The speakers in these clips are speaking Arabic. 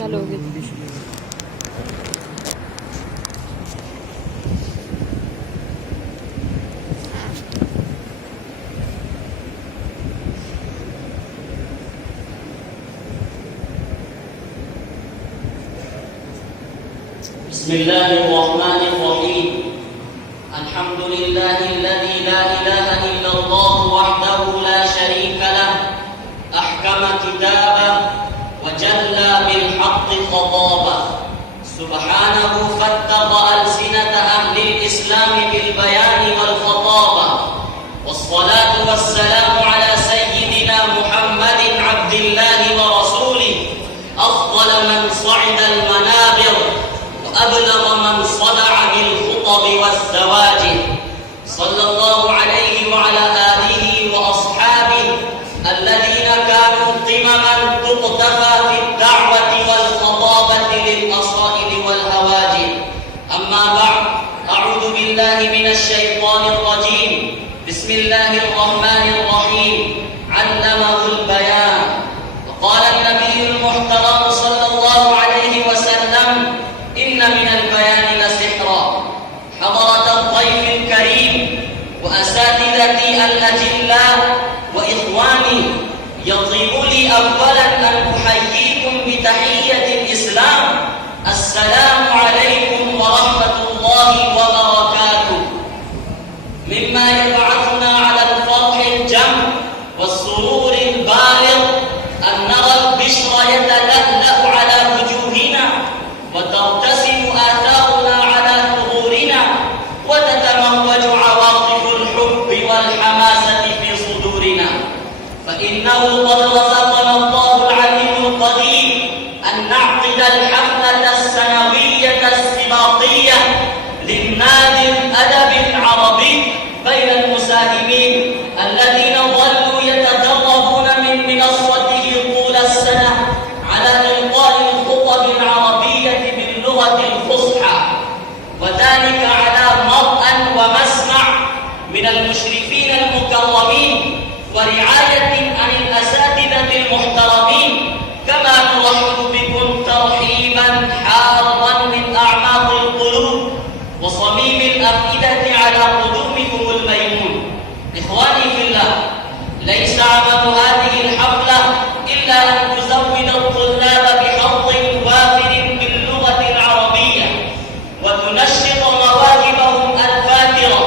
चालू हो गई। बिस्मिल्लाहिर्रहमानिर्रहीम। अल्हम्दुलिल्लाहिल्लज़ी ला इलाहा इल्लल्लाह वहदहु ला शरीका लह अहकम किताबह व जल्ला बिल हक़्क़ि ख़ताबह सुब्हानहु फत्तक़ अलसिनत अहलिल इस्लाम बिल बयान वल ख़ताबह वस्सलातु वस्सलामु अला सय्यिदिना मुहम्मदिन अब्दिल्लाहि व रसूलिहि अफ़्ज़ल मन सअदल मनाबिर أبلغ من صدع بالخطب والزواجر صلى الله عليه وعلى آله وأصحابه الذين كانوا قمما تقتفى في الدعوة والخطابة للأصائل والهواجر. أما بعد، أعوذ بالله من الشيطان الرجيم. بسم الله الرحمن الرحيم. علمه البيان. وقال النبي المحترم صلى الله عليه وسلم: إن من البيان لسحرا. حضرة الضيف الكريم وأساتذتي الأجلاء وإخواني، يطيب لي أولا أن أحييكم بتحية الإسلام: السلام عليكم ورحمة الله وبركاته. مما يبعثنا على الفرح الجم والسرور البالغ أن نرى البشر يتلألأ على وجوهنا وترتسم آثارنا على ظهورنا وتتموج عواطف الحب والحماسة في صدورنا، فإنه قد رزقنا الله العليم القدير أن نعقد الحفلة السنوية السباقية للنادي الأدب العربي بين المساهمين الذين ظلوا يتدربون من منصته طول السنة على إلقاء الخطب العربية باللغة الفصحى، وذلك على مرأى ومسمع من المشرفين المكرمين ورعاية عن الأساتذة المحترمين. كما نرحب بكم ترحيبا حارا من أعماق القلوب وصميم الأفئدة على قدومكم الميمون. إخواني في الله، ليس عمل هذه الحفلة إلا أن تزود الطلاب بحظ وافر باللغة العربية وتنشط مواهبهم الفاترة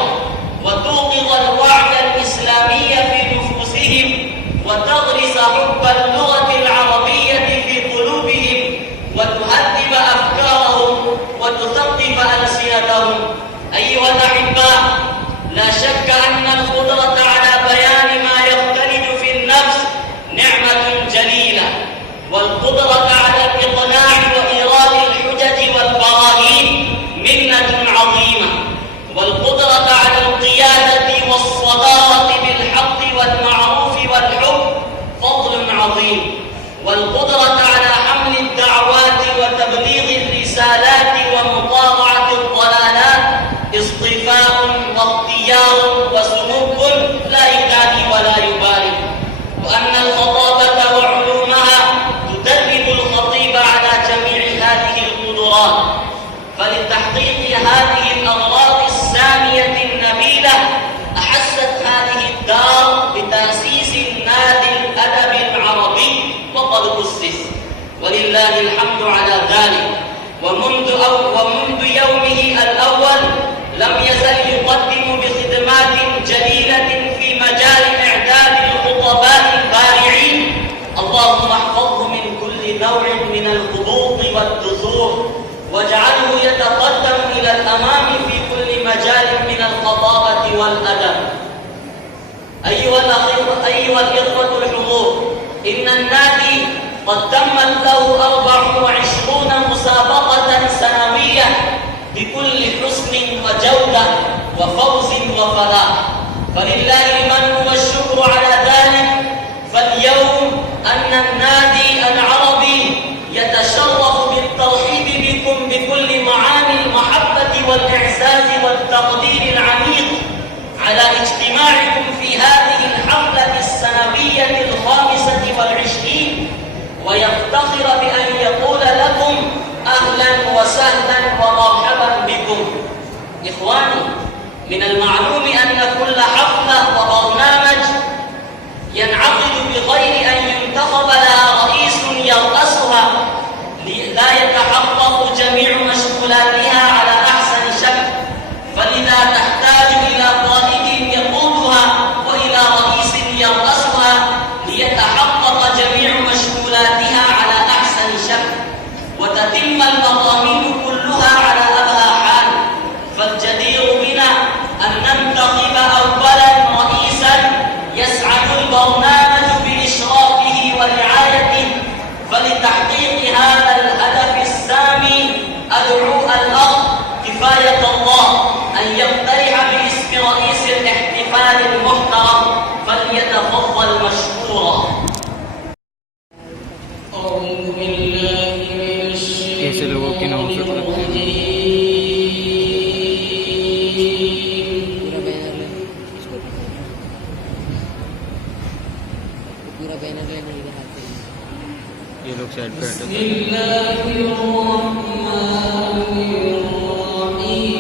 وتوقظ الوعي الإسلامي في نفوسهم وتغرس حب اللغة العربية في قلوبهم وتهذب أفكارهم وتثقف ألسنتهم. أيها الأحباء، لا شك أن القدرة على بيان ما يختلج في النفس نعمة جليلة، والقدرة على الإقناع وإيراد الحجج والبراهين منة عظيمة، والقدرة على القيادة والصدارة بالحق والمعروف والحب فضل عظيم، والقدرة على حمل الدعوات وتبليغ الرسالات ومطارعة الضلالات اصطفاء واختيار وسلوك لا يكاد ولا يبالي، وأن الخطابة وعلومها تدرب الخطيب على جميع هذه القدرات. فلتحقيق هذه الأغراض السامية النبيلة أحست هذه الدار بتأسيس النادي الأدب العربي، وقد أسس ولله الحمد على ذلك. ومنذ يومه الأول لم يزل يقدم بخدمات جليلة في مجال إعداد الخطباء البارعين، اللهم احفظه من كل نوع من الخطوط والدثور، واجعله يتقدم إلى الأمام في كل مجال من الخطابة والأدب. أيها الإخوة الحضور، إن النادي قد تمت له 24 مسابقة سنوية بكل حسن وجودة وفوز وفلاح، فلله المن والشكر على ذلك. فاليوم أن النادي العربي يتشرف بالترحيب بكم بكل معاني المحبة والإعزاز والتقدير العميق على اجتماعكم في هذه الحفلة السنوية 25، ويفتخر بأن يقول لكم من المعلوم أن كل حفلة وبرنامج ينعقد بغير أن ينتخب لها رئيس يرأسها لا يتحقق جميع مشغولاتها على أحسن شكل، فلذا تحتاج إلى قائد يقودها وإلى رئيس يرأسها ليتحقق جميع مشغولاتها على أحسن شكل وتتم المضامين كلها على أبهى حال. فالجدير بنا أن ننتخب أولا رئيسا يسعد البرنامج بإشرافه ورعايته. فلتحقيق هذا الهدف السامي أدعو الأخ كفاية الله أن يقترح باسم رئيس الاحتفال المحترم، فليتفضل مشكورا. أعوذ بالله من الشيطان الرجيم. ये लोग साइड पे بسم الله الرحمن الرحيم.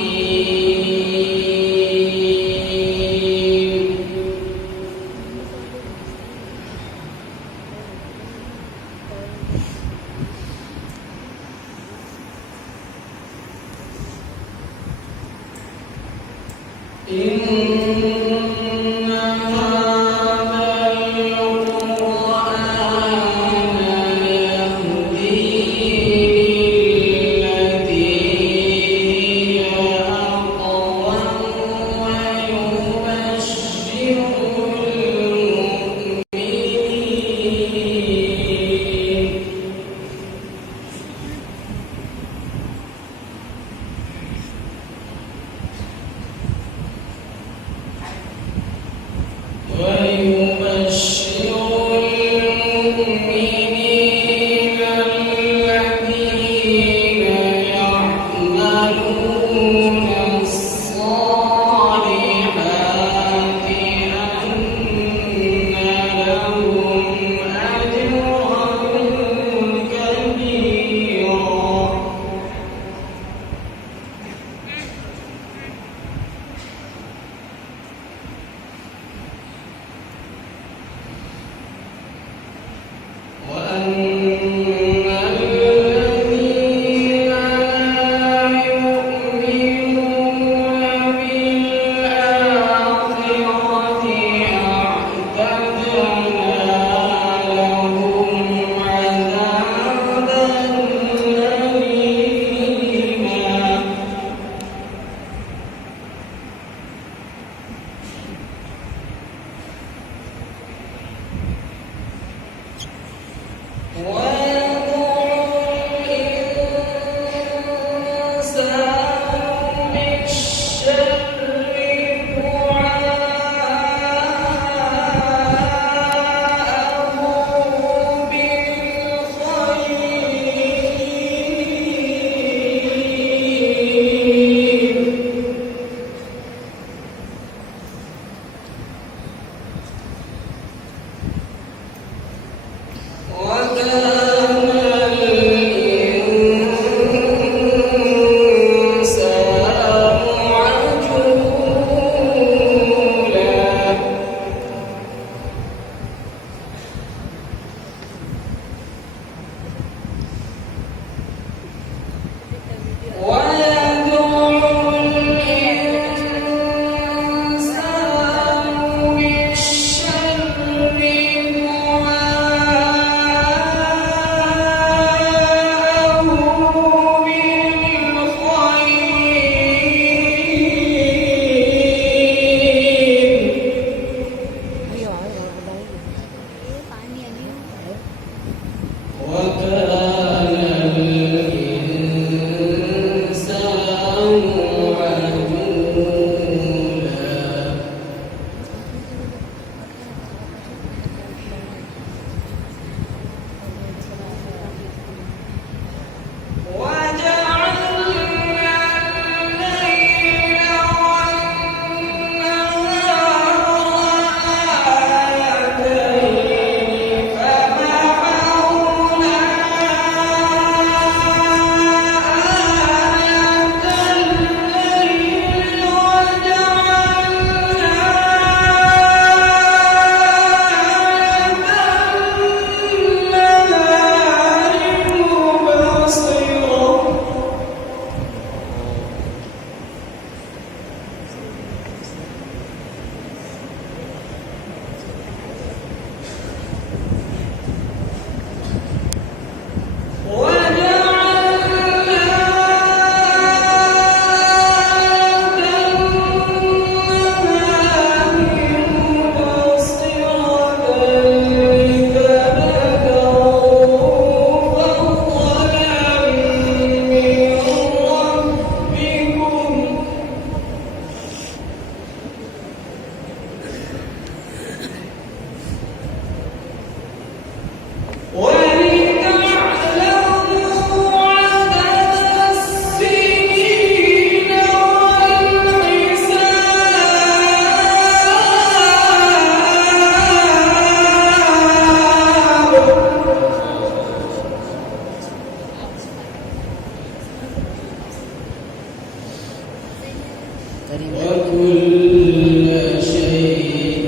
وكل شيء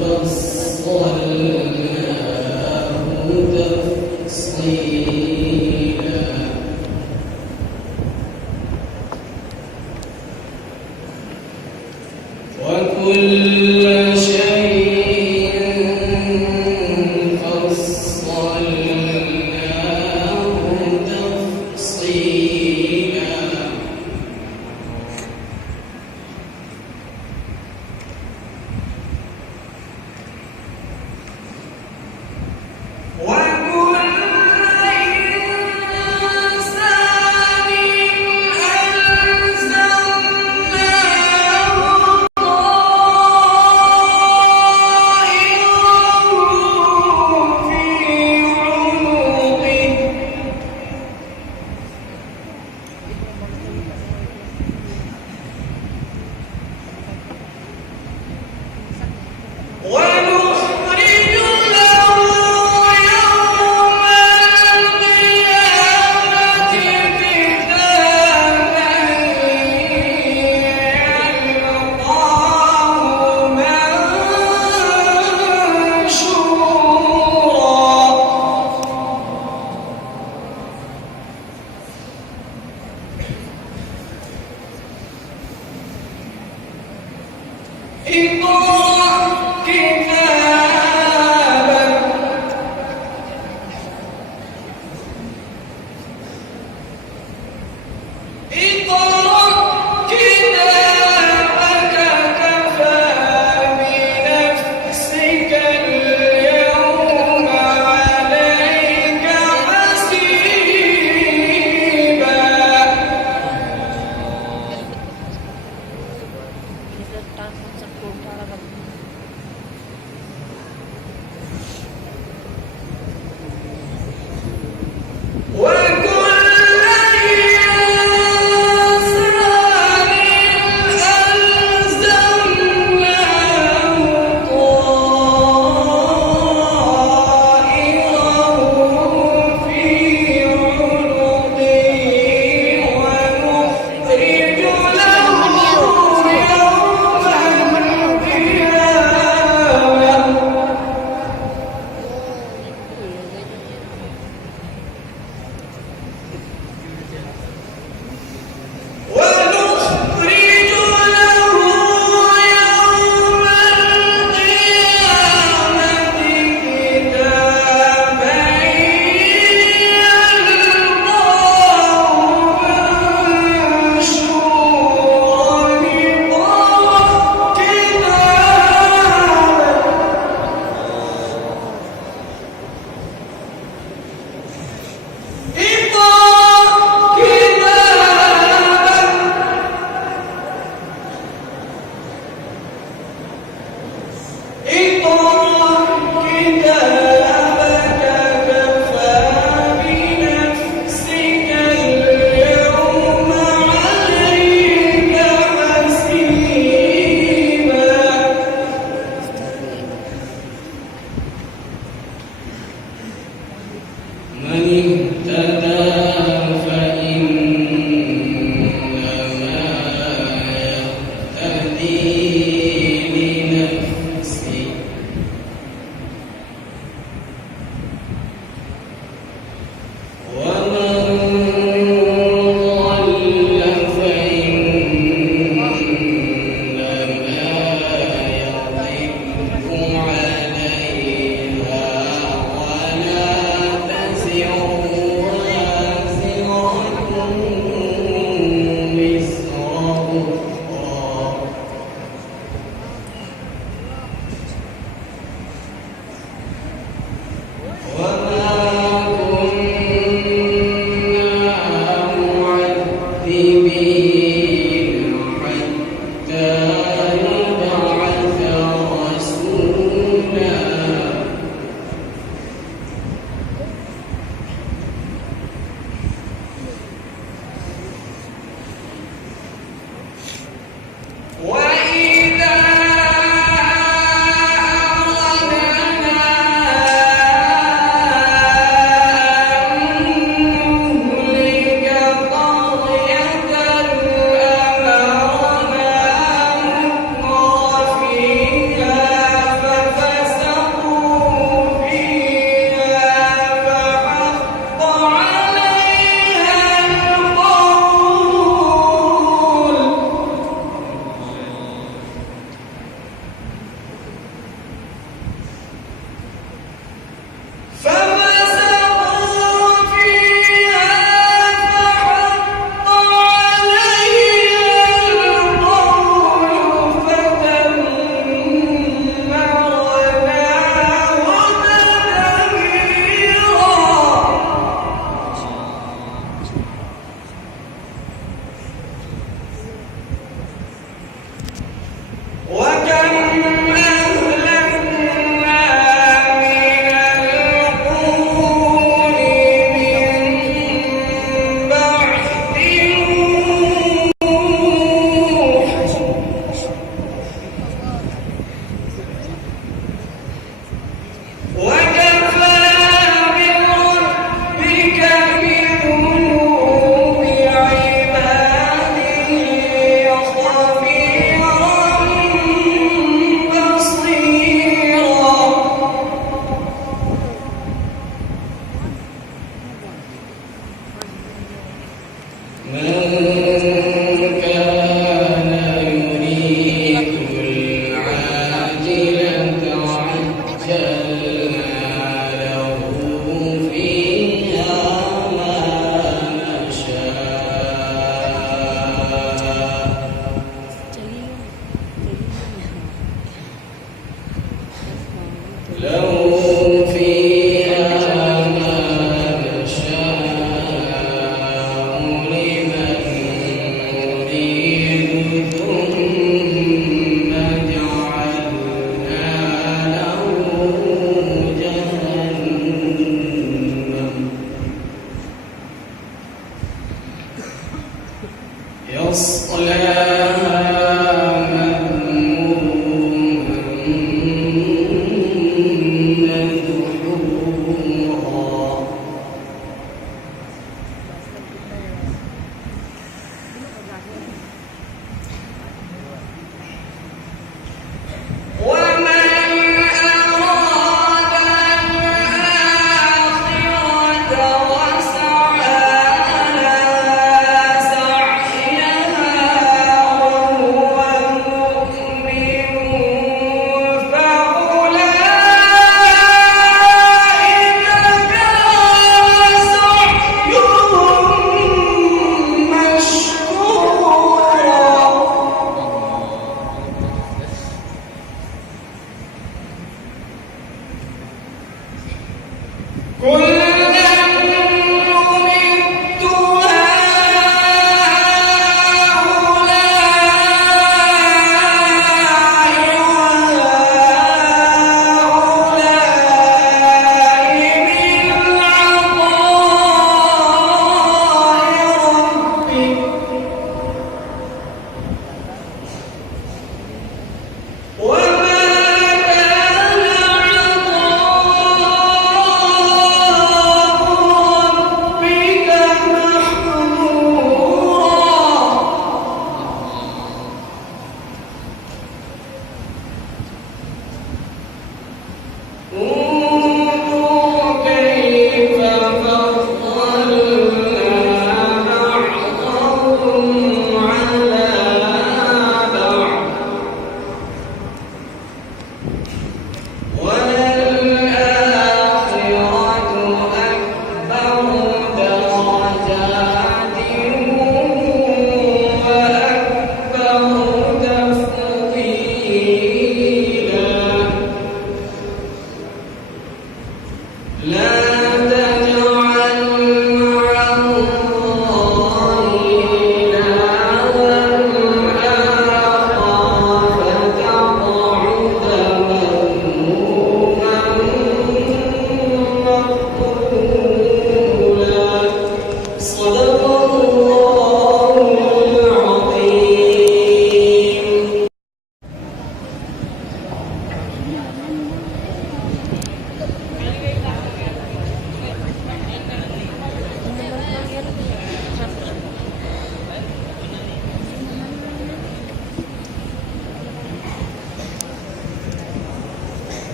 فصلناه تفصيلا وكل شيء فصلناه تفصيلا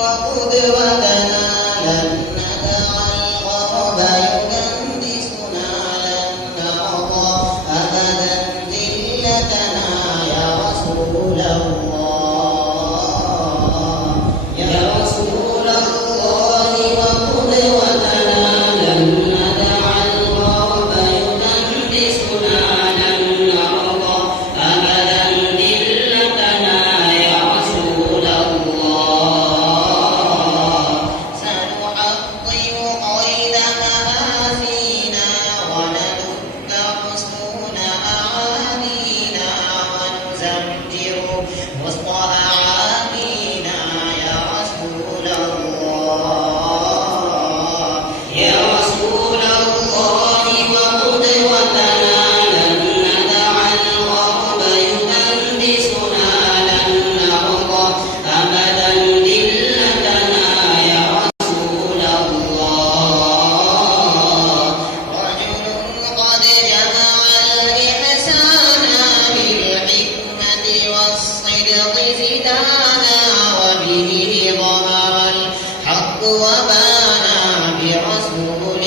وقدوتنا لن ندع الغرب يدنسنا لن نرضى أبدا ذلتنا يا رسول الله يا رسول الله وقدوتنا لن ندع الغرب يدنسنا لن نرضى أبدا ذلتنا يا رسول الله سنحطم قيد مآسينا ونلد حصون أعادينا ونزمجر وسط أعادينا يا رسول الله يا رسول الله وقدوتنا لن ندع الغرب يدنسنا لن نرضى أبدا ذلتنا يا رسول الله رجل قد جمع الإحسان بالحكمة والصدق زدانا وبه ظهر الحق وبانا برسول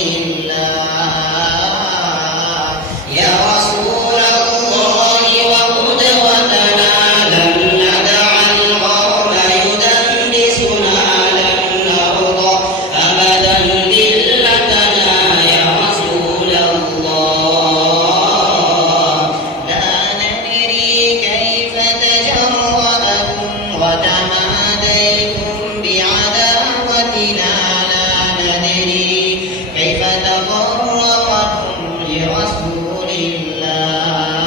الله يا رسول الله وقدوتنا لن ندع الغرب يدنسنا لن نرضى أبدا ذلتنا يا رسول الله لا ندري كيف تجرأتم وتماديتم بعداوتنا لا ندري كيف تفرقتم لرسول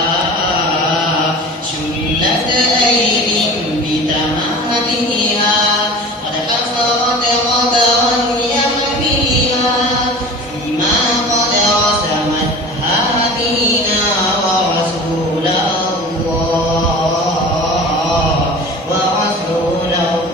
الله شلت أيد بتمامها قد حفرت غدرا يحميها فيما قد رسمت هادينا ورسول الله ورسول الله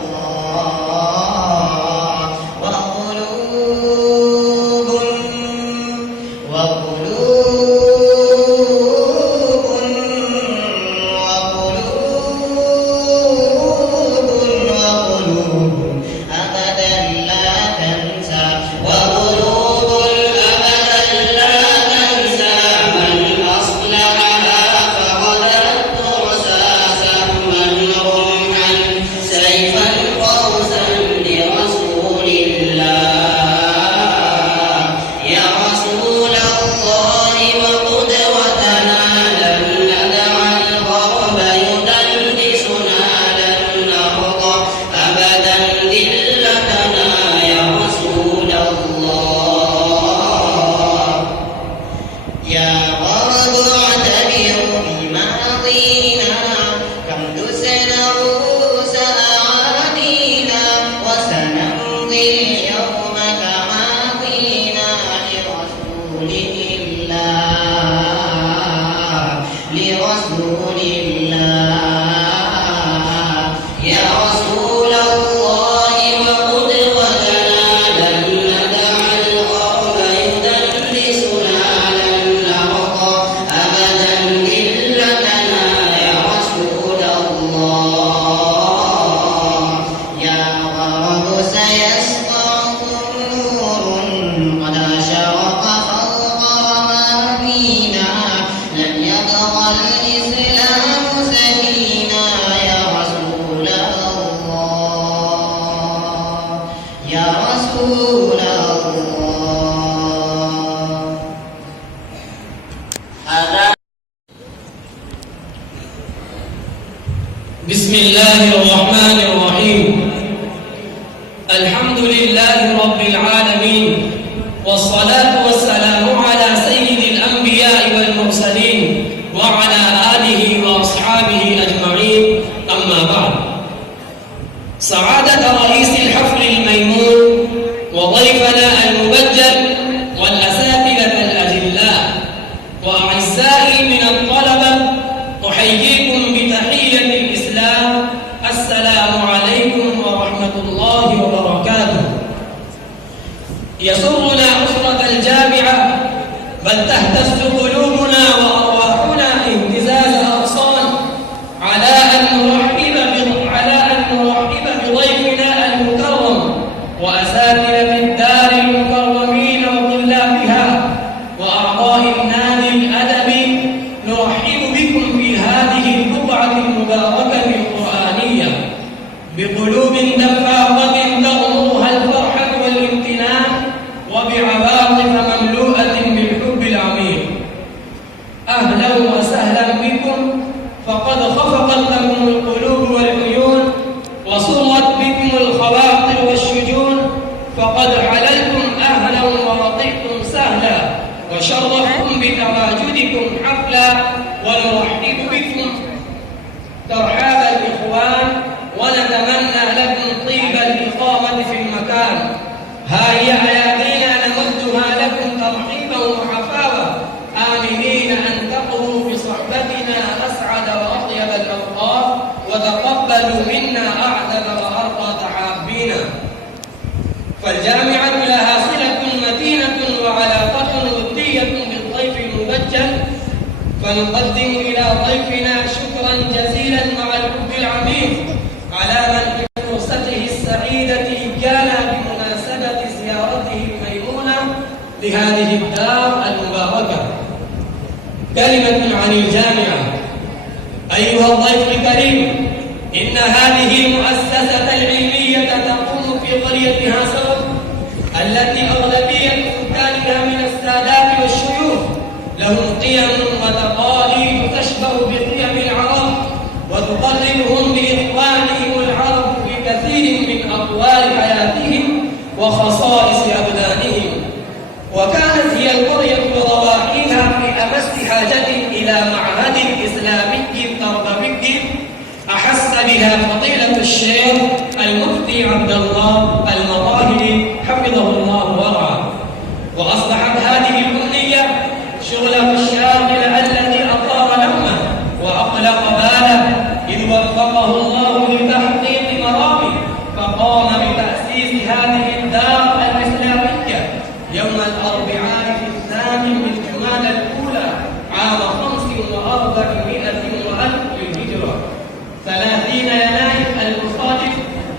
وقلوب أبدا لا تنسى وقلوب أبدا لا تنسى من أصلحها فغدت رصاصا من رمحا سيفا قوسا لرسول الله يا رسول الله وقدوتنا لن ندع الغرب يدنسنا لن نرضى أبدا ذلتنا يا رسول الله يا غرب اعتبر بماضينا كم دسنا رؤوس أعادينا وسنمضي اليوم كماضينا لرسول الله لرسول الله يا رسول الله وقدوتنا لن ندع الغرب يدنسنا لن نرضى أبدا ذلتنا يا رسول الله يا غرب سيسطعكم نور قد أشرق فوق رمانينا لن يبقى الإسلام سفينا يا رسول الله يا رسول الله بسم الله الرحمن الرحيم الحمد لله رب العالمين والصلاة والسلام على سيد الأنبياء والمرسلين وعلى آله وأصحابه أجمعين أما بعد سعادة رئيس الحفل الميمون وضيفنا المبجل والأساتذة الأجلاء وأعزائي من الطلبة أحييكم بتحية الإسلام السلام عليكم ورحمة الله وبركاته يسرنا أسرة الجامعة بل تهتز قلوبنا وأرواحنا اهتزاز أغصان على أن نرحب بضيفنا المكرم فقد حللتم أهلا ورضيتم سهلا وشرفتم بتواجدكم حفلا ونرحب بكم ترحاب الإخوان ونتمنى لكم طيب الإقامة في المكان. هيا أيادينا نمدها لكم ترحيبا وحفاوة آمنين أن تقضوا بصحبتنا أسعد وأطيب الأوقات وتقبلوا منا أعذب وأرقى تحابينا. فالجامعة لها صلة متينة وعلاقة ودية بالضيف المبجل، فنقدم إلى ضيفنا شكرا جزيلا مع الحب العميق على من بفرصته السعيدة إجانا بمناسبة زيارته الميمونة لهذه الدار المباركة. كلمة عن الجامعة. أيها الضيف الكريم، إن هذه المؤسسة العلمية تقوم في قرية هاسور التي أغلبية سكانها من السادات والشيوخ لهم قيم وتقاليد تشبه بقيم العرب وتقربهم بإخوانهم العرب في كثير من أطوار حياتهم وخصائص أبدانهم. وكانت هي القرية وضواحيها في أمس حاجة إلى معهد إسلامي تربوي أحس بها فضيلة الشيخ المفتي عبد الله المطاهري حفظه الله ورعاه. وأصبحت هذه الأمنية شغله الشاغل الذي أطار همه وأقلق باله إذ وفقه الله لتحقيق مرامه، فقام بتأسيس هذه الدار الإسلامية يوم الأربعاء في 8 من جمادى الأولى عام 400 للهجرة 30 يناير المصادف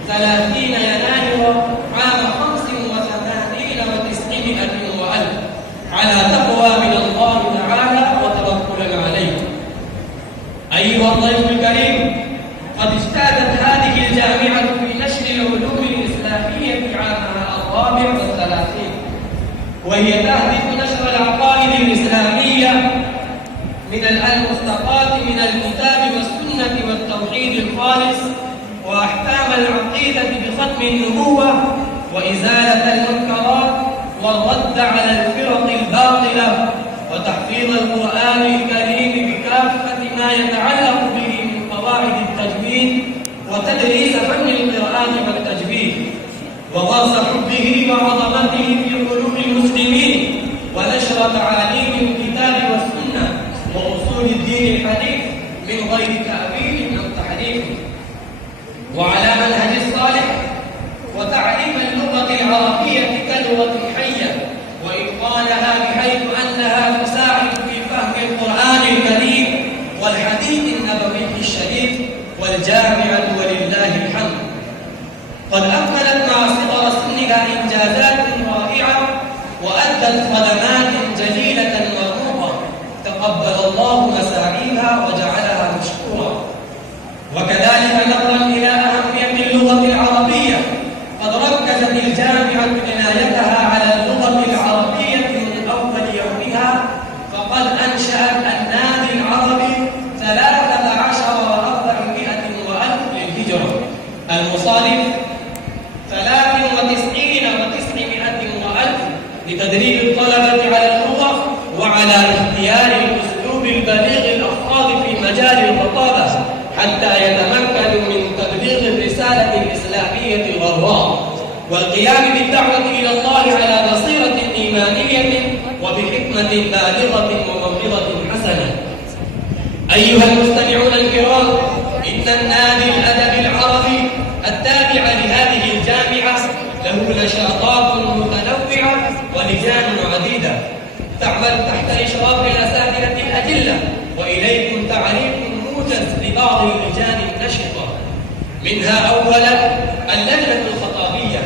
30 يناير عام 85 و900 على تقوى من الله تعالى وتوكلا عليه. أيها الضيف الكريم، قد اجتهدت هذه الجامعة في نشر العلوم الإسلامية عامها 34 وهي تهدف نشر العقائد الإسلامية من المستقاة من الكتاب والسنة والتوحيد الخالص وأحكام العقيدة بختم النبوة وإزالة المنكرات والرد على الفرق الباطلة وتحفيظ القرآن الكريم بكافة ما يتعلق به من قواعد التجويد وتدريس فن القرآن والتجويد وغرس حبه وعظمته في قلوب المسلمين ونشر تعاليم الكتاب والسنة وأصول الدين الحديث من غير تأويل أو تحريف، وعلى منهج الصالح وتعليم اللغة العربية كلغة حية وإتقانها بحيث أنها تساعد في فهم القرآن الكريم والحديث النبوي الشريف. والجامعة ولله الحمد قد أكملت مع صغر سنها إنجازات رائعة وأدت خدمات جليلة مرموقة تقبل الله مساعيها وجعلها مشكورا. وكذلك نظرا إلى أهمية اللغة العربية قد ركزت الجامعة عنايتها على اللغة العربية من أول يومها، فقد أنشأت النادي العربي 13 للهجرة المصادف 93 لتدريب الطلبة على اللغة وعلى اختيار الأسلوب البليغ الأفاض في مجال الخطابة حتى يتمكنوا من تبليغ الرسالة الإسلامية الغراء والقيام بالدعوة إلى الله على بصيرة إيمانية وبحكمة بالغة وموعظة حسنة. أيها المستمعون الكرام، إن النادي الأدبي العربي التابع لهذه الجامعة له نشاطات متنوعة ولجان عديدة تعمل تحت إشراف الأساتذة الأجلة، وإليكم تعريف موجز لبعض اللجان النشطة. منها أولا اللجنة الخطابية،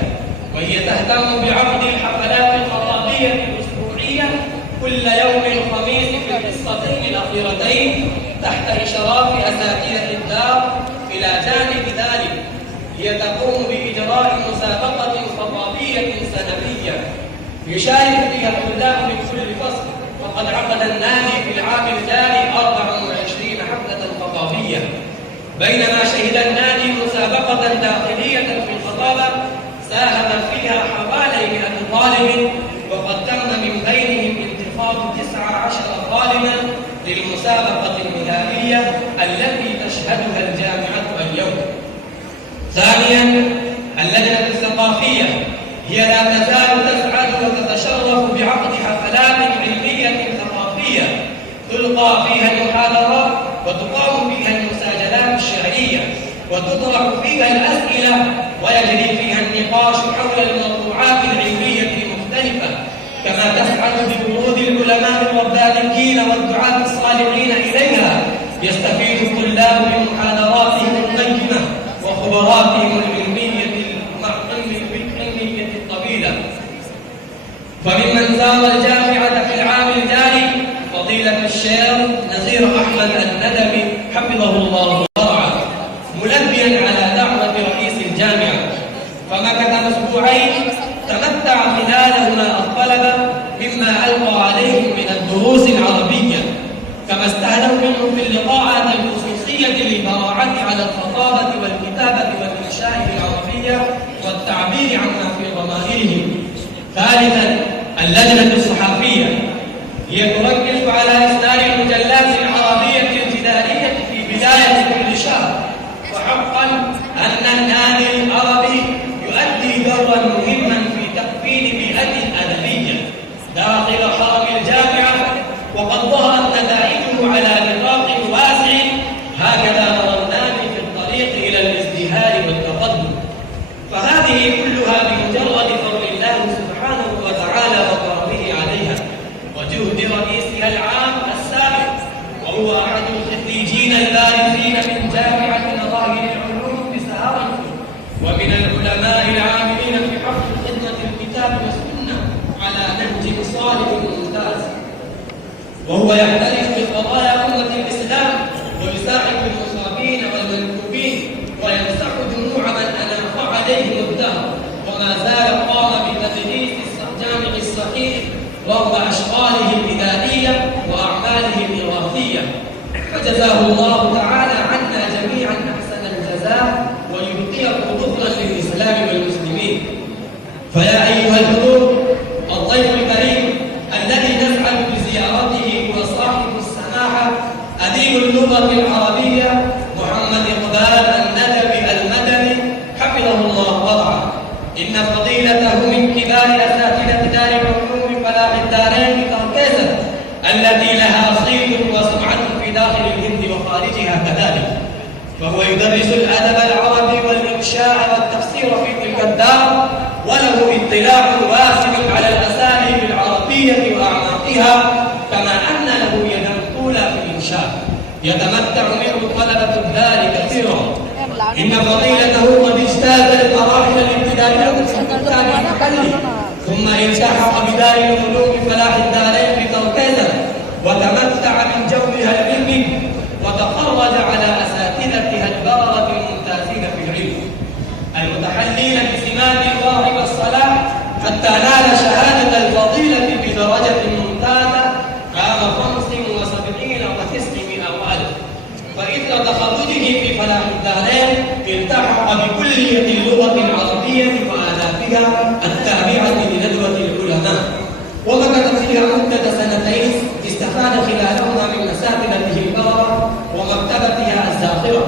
وهي تهتم بعقد الحفلات الخطابية الأسبوعية كل يوم الخميس في الحصتين الأخيرتين تحت إشراف أساتذة الدار. إلى جانب ذلك هي تقوم بإجراء مسابقة خطابية سنوية يشارك فيها الطلاب من كل فصل، وقد عقد النادي في العام الجاري 24 حفلة خطابية. بينما شهد النادي مسابقة داخلية في الخطابة ساهم فيها حوالي 100 طالب، وقد تم من بينهم انتخاب 19 طالبا للمسابقة المثالية التي تشهدها الجامعة اليوم. ثانيا، اللجنة الثقافية هي لا تزال تسعد وتتشرف بعقد حفلات علمية ثقافية تلقى فيها المحاضرات وتقام فيها المساجلات الشعرية وتطرح فيها الأسئلة ويجري فيها النقاش حول الموضوعات العلمية المختلفة، كما تسعد بورود العلماء الربانيين والدعاة الصالحين إليها يستفيد الطلاب بمحاضراتهم القيمة وخبراتهم العلمية الطويلة. فممن زار الجامعة في العام الجاري فضيلة الشيخ نزير أحمد الندبي حفظه الله ورعاه، ملبيا على دعوة رئيس الجامعة، فمكث أسبوعين تمتع خلالهما الطلبة مما ألقى عليهم من الدروس العربية، كما استهدوا منه في اللقاءات الخصوصية للبراعة على الخطابة والكتابة والإنشاء بالعربية والتعبير عما في ضمائرهم. ثالثا، اللجنة الصحفية هي تركز على إصدار المجلات العربية الابتدائية في بداية كل شهر، وحقا أن النادي العربي يؤدي دورا مهما في تكوين بيئة أدبية داخل حرم الجامعة، وقد ظهرت نتائجه على نطاق واسع، هكذا نرى النادي في الطريق إلى الازدهار والتقدم. فهذه كلها بمجرد فضل الله سبحانه وتعالى وكرمه عليها وجهد رئيسها العام السابق، وهو أحد الخريجين البارزين من جامعة مظاهر العلوم بسهرته، ومن العلماء العاملين في حفظ خدمة الكتاب والسنة على نهج صالح ممتاز، وهو يعترف بقضايا أمة الإسلام ويساعد المصابين والمنكوبين ويمسح دموع من أناق عليهم الدهر، وما زال قام بتدريس الجامع الصحيح رغم أشغاله الإدارية وأعماله الإغاثية، فجزاه الله تعالى عنا جميعا أحسن الجزاء ويبقيه ظفرا للإسلام والمسلمين. فيا أيها الحضور، الضيف الكريم الذي نسعد بزيارته هو صاحب السماحة أديب اللغة العربية محمد إقبال الندبي المدني حفظه الله ورعاه. إن فضيلته من كبار أساتذة دار العلوم فلاح الدارين بتركيزة التي لها صيت وسمعة في داخل الهند وخارجها كذلك، فهو يدرس الأدب العربي والإنشاء والتفسير في تلك الدار، وله اطلاع واسع على الأساليب العربية وأعماقها، كما أن له يدا طولى في الإنشاء يتمتع منه طلبة الدار كثيرا. إن فضيلته قد اجتاز المراحل الابتدائية في الكتاب المحلي، ثم التحق بدار العلوم فلاح الدارين بتركيزة وتمتع من جوها العلمي، وتخرج على أساتذتها البررة الممتازين في العلم المتحلين بسمات الواهب والصلاح، حتى نال شهادة الفضيلة بدرجة ممتازة عام 75 و900 وألف. فإثر تخرجه في فلاح الدارين التحق بكلية اللغة العربية وآلافها التابعة لندوة العلماء، ومكث فيها مدة 2 استفاد خلالهما من أساتذته البررة ومكتبتها الزاخرة،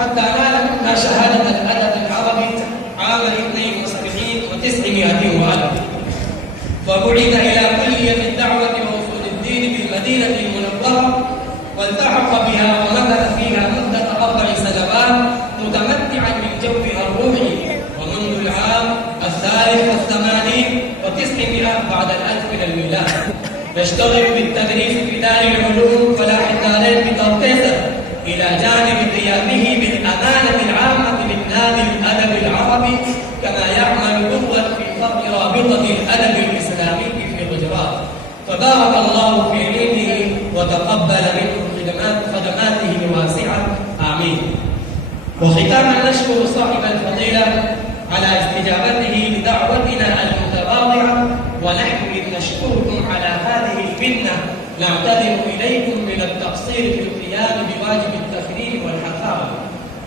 حتى نال منها شهادة الأدب العربي عام 72 و900 وألف. فبعث إلى كلية الدعوة وأصول الدين بالمدينة المنورة، والتحق بها ومكث فيها مدة 4 سنوات متمتعا من جوها الروحي، ومنذ العام 83 و900 بعد الألف من الميلاد يشتغل بالتدريس في دار العلوم فلاح الدارين بتركيزة، إلى جانب قيامه بالأمانة العامة للنادي الأدب العربي، كما يعمل دورا في فرع رابطة الأدب الإسلامي في غجرات. فبارك الله في علمه وتقبل منه خدماته الواسعة، آمين. وختاما نشكر صاحب الفضيلة على استجابته لدعوتنا المتواضعة، ونحن نشكركم على هذه المنة، نعتذر إليكم من التقصير في القيام بواجب التكريم والحفاوة،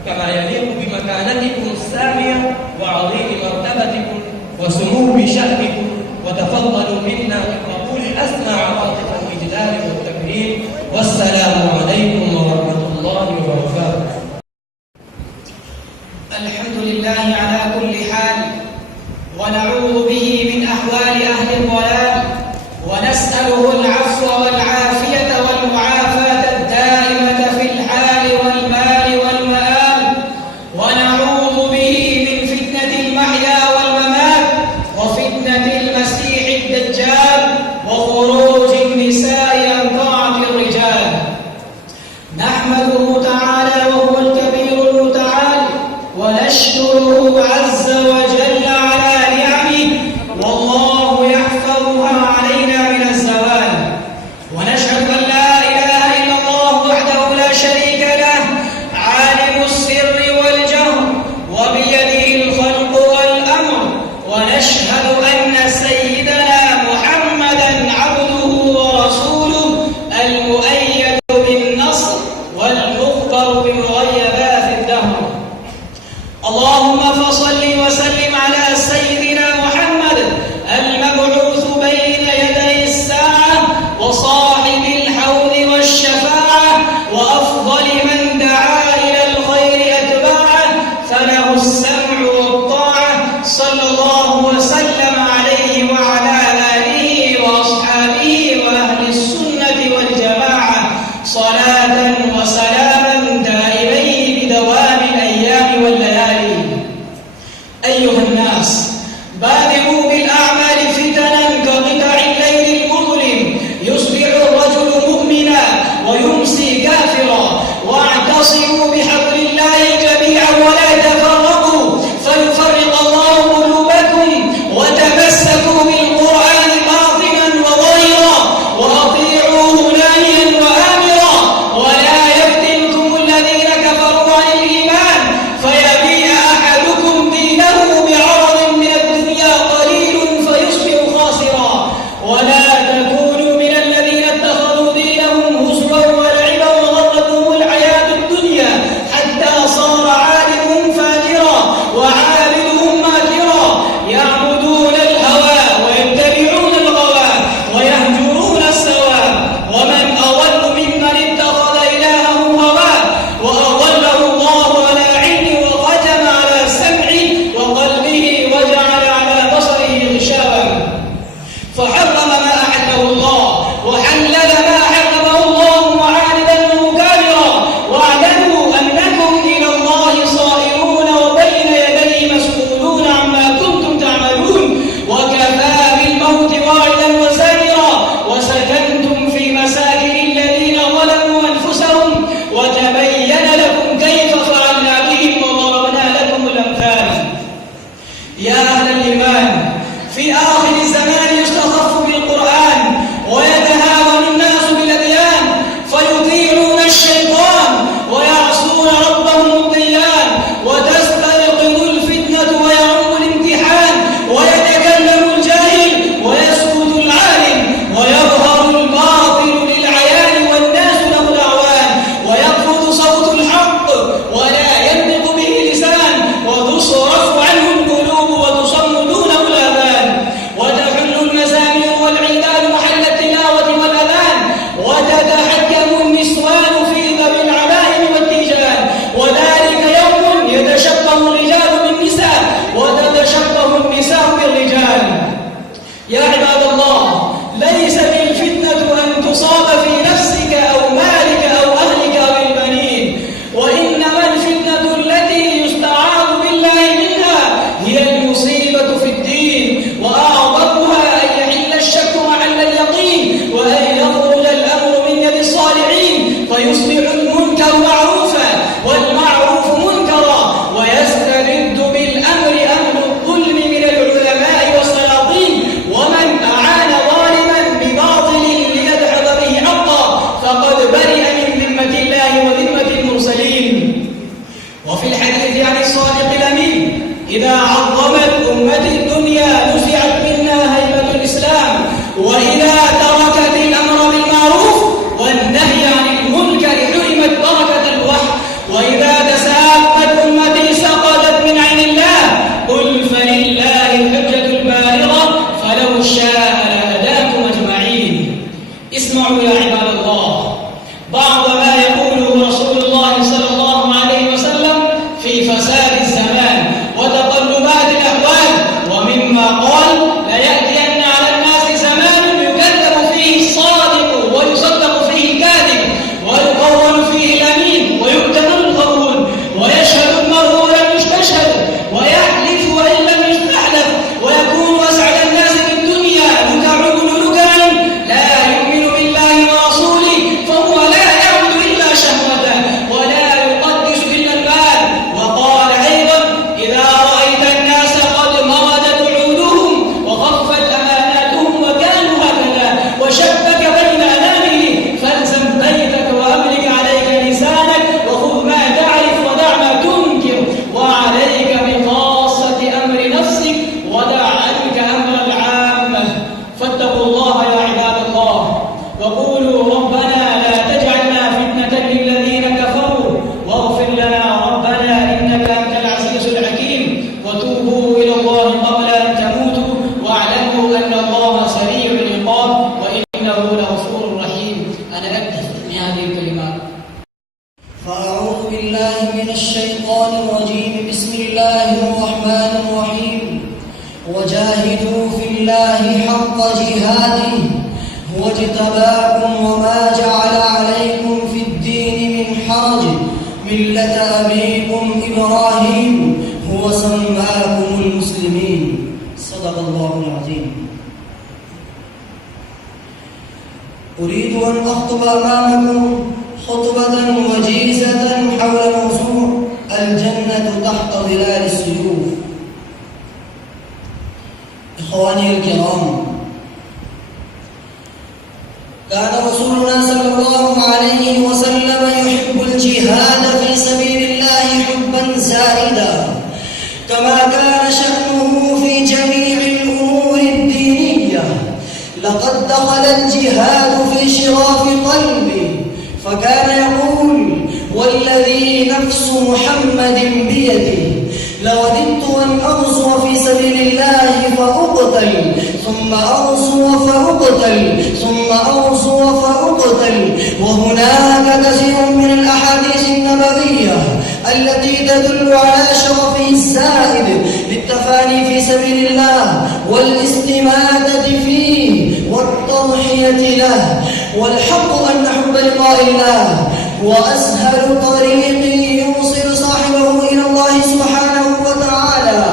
كما يليق بمكانتكم السامية وعظيم مرتبتكم وسمو بشأنكم وتفضلوا منا بقبول أسمى عواطف الإجلال والتكريم. والسلام عليكم ورحمة الله وبركاته. الحمد لله على كل حال، ونعوذ به من أحوال أهل الضلال، ونسأله العفو والعافية والمعافاة الدائمة في الحال والمال والمآل، ونعوذ به من فتنة المحيا والممات، وفتنة المسيح الدجال، وخروج النساء عن طاعة الرجال. نحمده تعالى وهو الكبير المتعال، ونشكره عز وجل على نعمه، والله يحفظها علينا من الزوال. ونشهد أن لا إله إلا الله وحده لا شريك له، عالم السر والجهر، وبيده الخلق والأمر. ونشهد أن سيدنا محمدا عبده ورسوله، المؤيد بالنصر والمخبر بمغيبات الدهر. اللهم فصل وسلم على سيدنا محمد المبعوث بين يدي الساعة، وصاحب الحوض والشفاعة، وأفضل من دعا إلى الخير أتباعه، فله السمع والطاعة. صلى الله وسلم عليه وعلى آله وأصحابه وأهل السنة والجماعة، صلاة وسلاما دائمين بدوام الأيام والليالي. أيها الناس، بادروا بالأعمال فتنا كقطع الليل المظلم، يصبح الرجل مؤمنا ويمسي كافرا. واعتصموا بحبل الله جميعا ولا تفرقوا فيفرق الله قلوبكم، وتمسكوا بالقرآن باطنا وظاهرا، وأطيعوه ناهيا وآمرا، ولا يفتنكم الذين كفروا عن الإيمان فيبيع أحدكم دينه بعرض من الدنيا قليل فيصبح خاسرا. ولا تكونوا من الذين اتخذوا دينهم هزوا ولعبا وغرتهم الحياة الدنيا، حتى صار عالمهم فاجرا وعابدهم ماكرا، يعبدون الهوى ويتبعون الغوى ويهجرون السواد. ومن أضل ممن اتخذ إلهه هواه، وأضله الله على علمه، وختم على سمعه وقلبه، وجعل على بصره غشاوة، فحرم ما أحله الله وحلل ما حرمه الله معاندا ومكابرا. واعلموا أنكم إلى الله صائرون، وبين يديه مسؤولون عما كنتم تعملون، وكفى بالموت واعدا وزاجرا. وسكنتم في مساكن الذين ظلموا أنفسهم، وتبين لكم كيف فعلنا بهم وضربنا لكم الأمثال. يا أهل الإيمان، في آخر الزمان يستخف بالقرآن، ويتهاون الناس بالأديان، فيطيعون الشيطان ويعصون ربهم الطغيان، وتستيقظ الفتنة ويعم الامتحان، ويتكلم الجاهل ويسكت العالم، ويظهر الباطل للعيان والناس له الأعوان، ويخفض صوت الحق ولا ينطق به لسان، وتصرف عنه القلوب وتصم دونه الآذان، وتحل المزامير والعيدان محل التلاوة والأذان، وتتحكم النسوان في ذوي العمائم والتيجان. وذلك يوم يتشبه الرجال بالنساء، وتتشبه النساء بالرجال. يا عباد الله، ليست الفتنة أن تصاب في نفسك أو مالك أو أهلك أو البنين، وإنما الفتنة التي يستعاذ بالله منها هي المصيبة في الدين، وأعظمها أن يحل الشك محل اليقين، وأن يخرج الأمر من يد الصالحين، فيصبح المنكر معروفا والمعروف منكرا، ويستبد بالأمر أهل الظلم من العلماء والسلاطين. ومن أعان ظالما بباطل ليدحض به حقا فقد برئ من ذمة الله وذمة المرسلين. وفي الحديث عن الصادق الأمين: إذا عظمت أمتي الدنيا نزعت وجاهدوا في الله حق جهاده هو اجتباكم وما جعل عليكم في الدين من حرج ملة أبيكم إبراهيم هو سماكم المسلمين. صدق الله العظيم. أريد أن أخطب أمامكم خطبة وجيزة حول موضوع الجنة تحت ظلال السيوف. إخواني الكرام، كان رسولنا صلى الله عليه وسلم يحب الجهاد في سبيل الله حبا زائدا، كما كان شأنه في جميع الأمور الدينية. لقد دخل الجهاد في شراف قلبي، فكان يقول: والذي نفس محمد بيده لوددت أن أغزو في سبيل الله فأقتل، ثم أغزو فأقتل، ثم أغزو فأقتل. وهناك كثير من الأحاديث النبوية التي تدل على شرفه الزائد للتفاني في سبيل الله والاستماتة فيه والتضحية له. والحق أن حب لقاء الله هو أسهل طريق يوصل صاحبه إلى الله سبحانه وتعالى،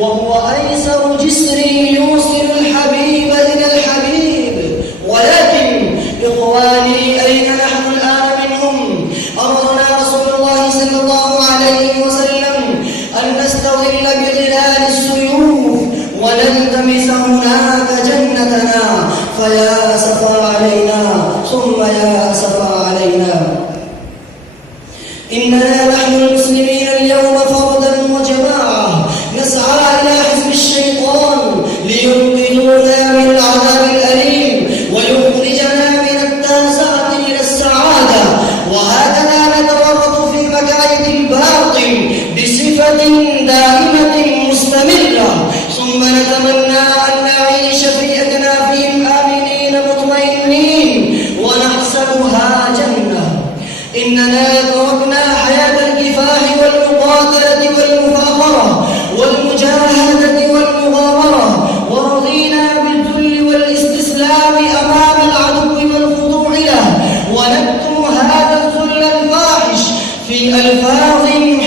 وهو أيسر جسر يوصل الحبيب إلى الحبيب. ولكن إخواني، أين نحن الآن منهم؟ أمرنا رسول الله صلى الله عليه وسلم أن نستظل بظلال السيوف ونلتمس هناك جنتنا، فيا أسفا علينا ثم يا أسفا علينا. إننا نحن المسلمين اليوم فردا وجماعة نسعى إلى حزب الشيطان لينقذونا من العذاب الأليم ويخرجنا من التاسعة إلى السعادة، وهكذا نتورط في مكائد الباطل بصفة دائمة مستمرة، ثم نتمنى أن نعيش في أكنافهم آمنين مطمئنين ونحسبها جنة. إننا تركنا حياة الكفاح والمقاتلة والمفاخرة والمجاهدة والمغامرة، ورضينا بالذل والاستسلام أمام العدو والخضوع له، ونكتم هذا الذل الفاحش في ألفاظ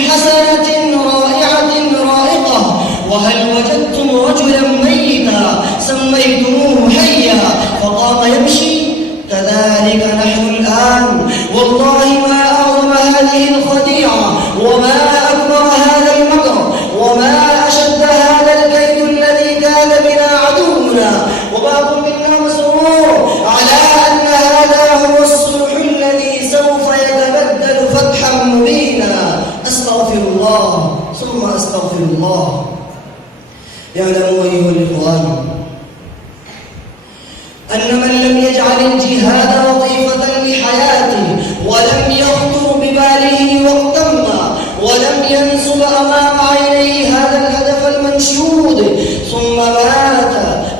حسنة رائعة رائقة. وهل وجدتم رجلا ميتا سميتموه حيا فقام يمشي؟ كذلك نحن الآن. والله ما أعظم هذه الخديعة، وما أكبر هذا المكر، وما أشد هذا الكيد الذي كان بنا عدونا، وبعض منا مسرور على أن هذا هو الصلح الذي سوف يتبدل فتحا مبينا. أستغفر الله ثم أستغفر الله. يعلموا أيها الإخوان أن من لم يجعل الجهاد وظيفة لحياته ولم يخطر بباله وقتا ما ولم ينصب أمام عينيه هذا الهدف المنشود ثم مات،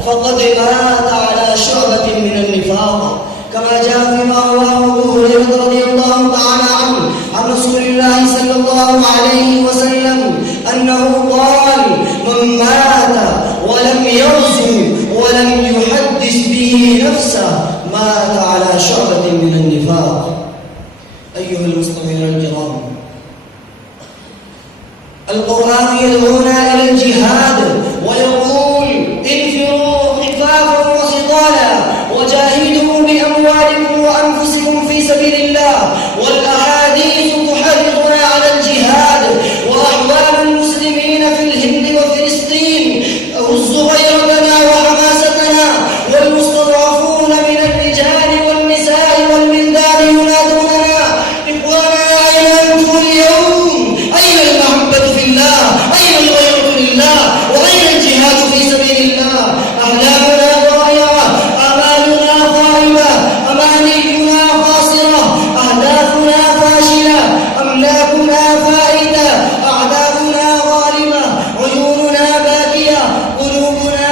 فقد مات على شعبة من النفاق، كما جاء فيما رواه أبو هريرة رضي الله تعالى عنه عن رسول الله صلى الله عليه وسلم أنه قال: من مات ولم يغزو ولم يحدث به نفسه مات على شعبة من النفاق. أيها المستمعون الكرام، القرآن يدعونا إلى الجهاد ويقول: انفروا خفافا وثقالا وجاهدوا بأموالكم وأنفسكم في سبيل الله. والأحاديث تحرضنا على الجهاد، وأحوال المسلمين في الهند وفلسطين تهز غيرتنا وحماستنا، والمستضعفون من الرجال والنساء والولدان ينادوننا: إخوانا أين أنتم اليوم؟ أين المحبة في الله؟ أين الغيرة لله؟ وأين الجهاد في سبيل الله؟ أحلامنا ضائعة، آمالنا خائبة، أمانينا خاسرة، أهدافنا فاشلة، أملاكنا فائتة، أعدادنا ظالمة، عيوننا باكية، قلوبنا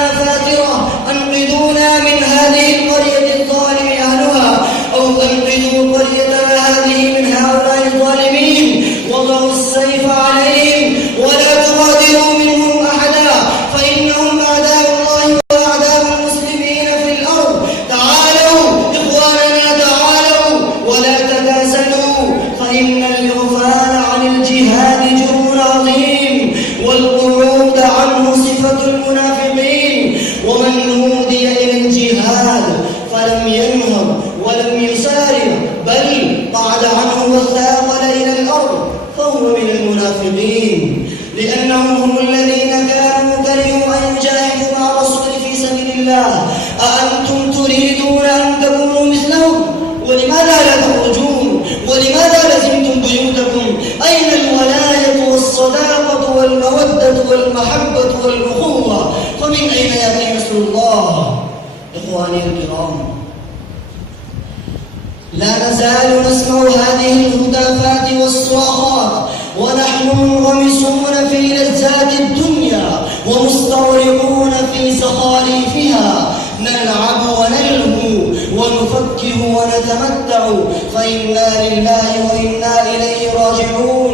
ومن أين يأتي نصر الله؟ إخواني الكرام، لا نزال نسمع هذه الهتافات والصراخات ونحن منغمسون في لذات الدنيا ومستغرقون في زخارفها، نلعب ونلهو ونفكر ونتمتع، فإنا لله وإنا إليه راجعون.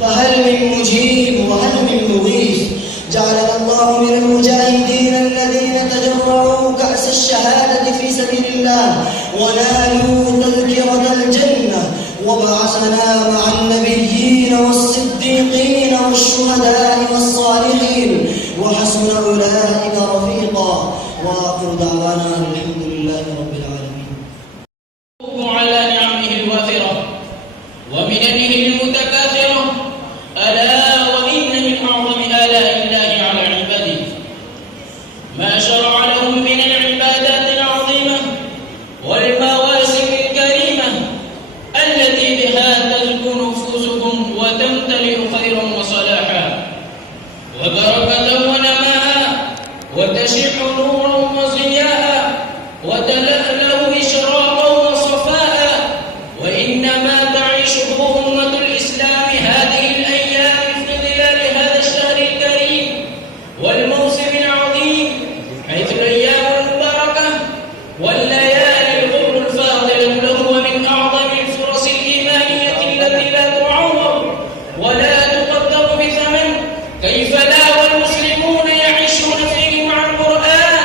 فهل من مجيب وهل من مغيث؟ جعلنا الله من المجاهدين الذين تجرعوا كأس الشهادة في سبيل الله ونالوا تذكرة الجنة، وبعثنا مع النبيين والصديقين والشهداء والصالحين، وحسن أولئك رفيقا. وآخر دعوانا الحمد لله رب العالمين. على نعمه الوافرة ومننه المتكاثرة، ألا وإن من أعظم آلاء الله على عباده ما شرع لهم من العبادات العظيمة والمواسم الكريمة التي بها تزكو نفوسهم وتمتلئ خيرا وصلاحا وبركة ونماء وتشع نورا وضياء وتلألأ إشراقا وصفاء. وإنما تعيشه أمة الإسلام هذه الأيام في ظلال هذا الشهر الكريم والموسم العظيم، حيث الأيام المباركة والليالي الغر الفاضلة له من أعظم الفرص الإيمانية التي لا تعوض ولا تقدر بثمن. كيف لا والمسلمون يعيشون فيه مع القرآن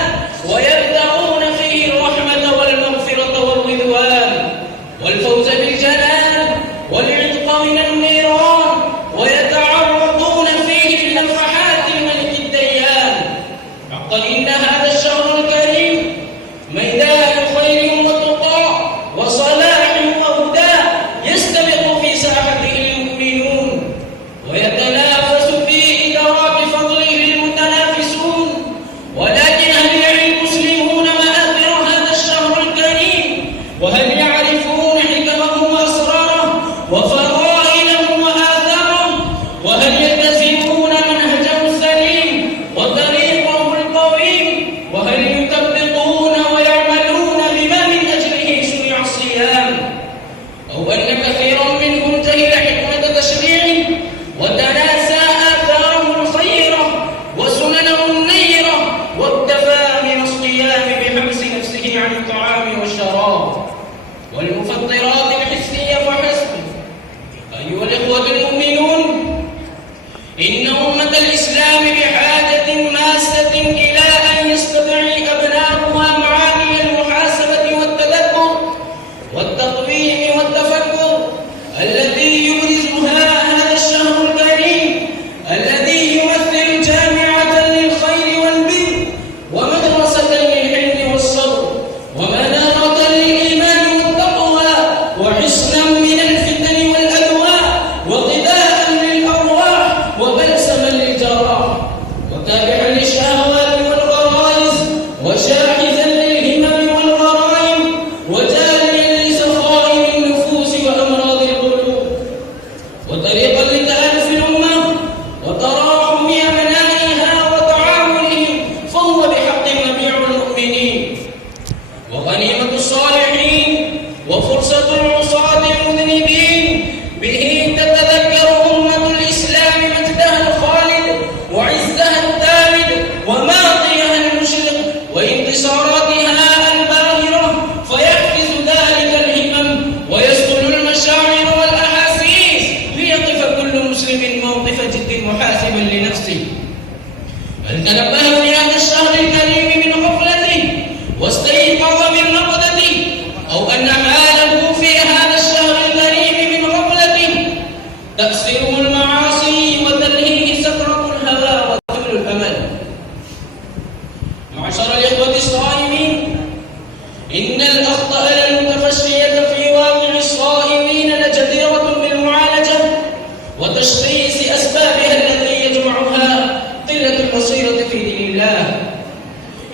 ويبتغون فيه الرحمة والمغفرة والرضوان والفوز بالجنان والعتق من النيران، ويتعرضون فيه لنفحات الملك الديان. حقا إن هذا الشهر الكريم ميدان خير وتقى وصلاح وهدى، يستبق في ساحته المؤمنون ويتنافس في إدراك فضله المتنافسون. ولكن هل يعي المسلمون مآثر هذا الشهر الكريم؟ وهل يعرفون حكمه وأسراره وفضائله وآثاره؟ وهل يلتزمون منهجه السليم وطريقه القويم؟ وهل يطبقون ويعملون بما من أجله شرع الصيام؟ أو أن كثيرا منهم جهل حكمة تشريعه وتناسى آثاره الخيرة وسننه النيرة، واكتفى من الصيام بحبس نفسه عن الطعام والشراب والمفطرات الحسية فحسب. أيها الإخوة المؤمنون، إن أمة الإسلام بحاجة ماسة إلى أن يستدعي أبناؤها معاني المحاسبة والتدبر والتقويم والتفكر الذي يبرزها هذا الشهر الكريم، الذي يمثل جامعة للخير والبر ومدرسة للحلم والصبر ومنارة للإيمان والتقوى وحصنا من الفتن والأدواء وغذاء للأرواح وبلسما للجراح وتابعا للشهوات والغرائز وشاحذا للهمم والغرائم وجاليا لسخائم النفوس وأمراض القلوب وطريقا لتآلف الأمة وتراحم أبنائها وتعاونهم، فهو بحق نبيع المؤمنين وغنيمة الصالحين وفرصة العصاة المذنبين. به تتذكر أمة الإسلام مجدها الخالد وعزها الثابت وماضيها المشرق وانتصاراتها الباهرة، فيحفز ذلك الهمم ويسطل المشاعر والأحاسيس، ليقف كل مسلم موقف جد محاسبا لنفسه. هل تنبه في هذا الشهر الكريم من غفلته واستيقظ من رقدته، أو أن حاله في هذا الشهر الكريم من غفلته تأسره المعاصي وتلهيه سكرة الهوى وطول الأمل؟ معشر الإخوة الصائمين، إن الأخطاء المتفشية في واقع الصائمين لجديرة بالمعالجة وتشخيص أسبابها التي يجمعها قلة البصيرة في دين الله.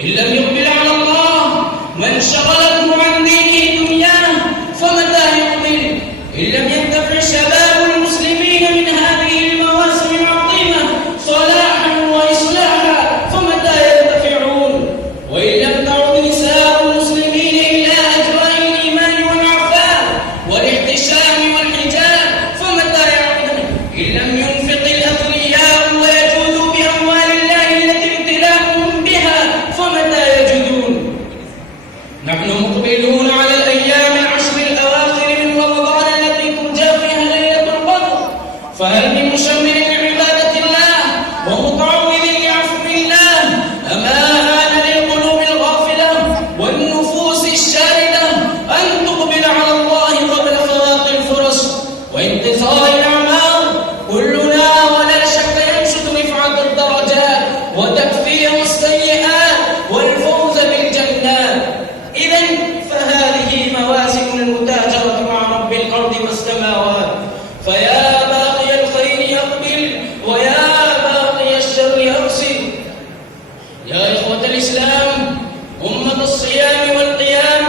إن لم يقبل على الله من شغلته عن دينه دنياه فمتى يقبل؟ إن لم ينتفع شباب المسلمين من هذه المواسم العظيمة صلاحا وإصلاحا فمتى ينتفع نحن مقبلون على الأيام العشر الأواخر من رمضان التي ترجى فيها ليلة القدر، فهل من مشمر لعبادة الله ومتعوذ لعفو الله أما آن للقلوب الغافلة والنفوس الشاردة أن تقبل على الله قبل فوات الفرص وانقضاء الأعمار؟ كلنا ولا شك ينشد رفعة الدرجات وتكفير السيئات والفوز بالجنات. إذن فهذه مواسم المتاجرة مع رب الأرض والسماوات، فيا باقي الخير أقبل ويا باقي الشر أقصر. يا إخوة الإسلام، أمة الصيام والقيام،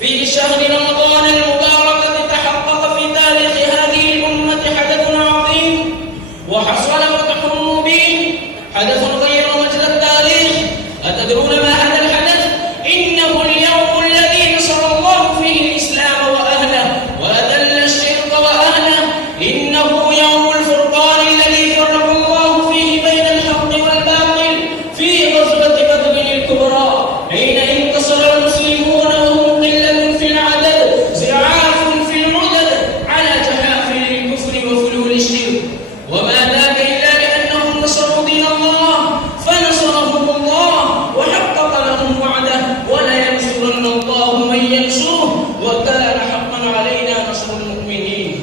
في شهر رمضان المبارك تحقق في تاريخ هذه الأمة حدث عظيم وحصل فتح مبين، حدث غير مجرى التاريخ. أتدرون ما هذا الحدث؟ إنه اليوم الذي نصر الله فيه الإسلام وأهله وأذل الشرك وأهله. إنه يوم الفرقان الذي فرق الله فيه بين الحق والباطل في غزوة بدر الكبرى، حين انتصر المسلمون وهم قلة في العدد زعاف في العدد على جحافل الكفر وفلول الشرك. وما ذاك إلا لأنهم نصروا دين الله فنصرهم الله وحقق لهم وعده، ولينصرن الله من ينصره وكان حقا علينا نصر المؤمنين.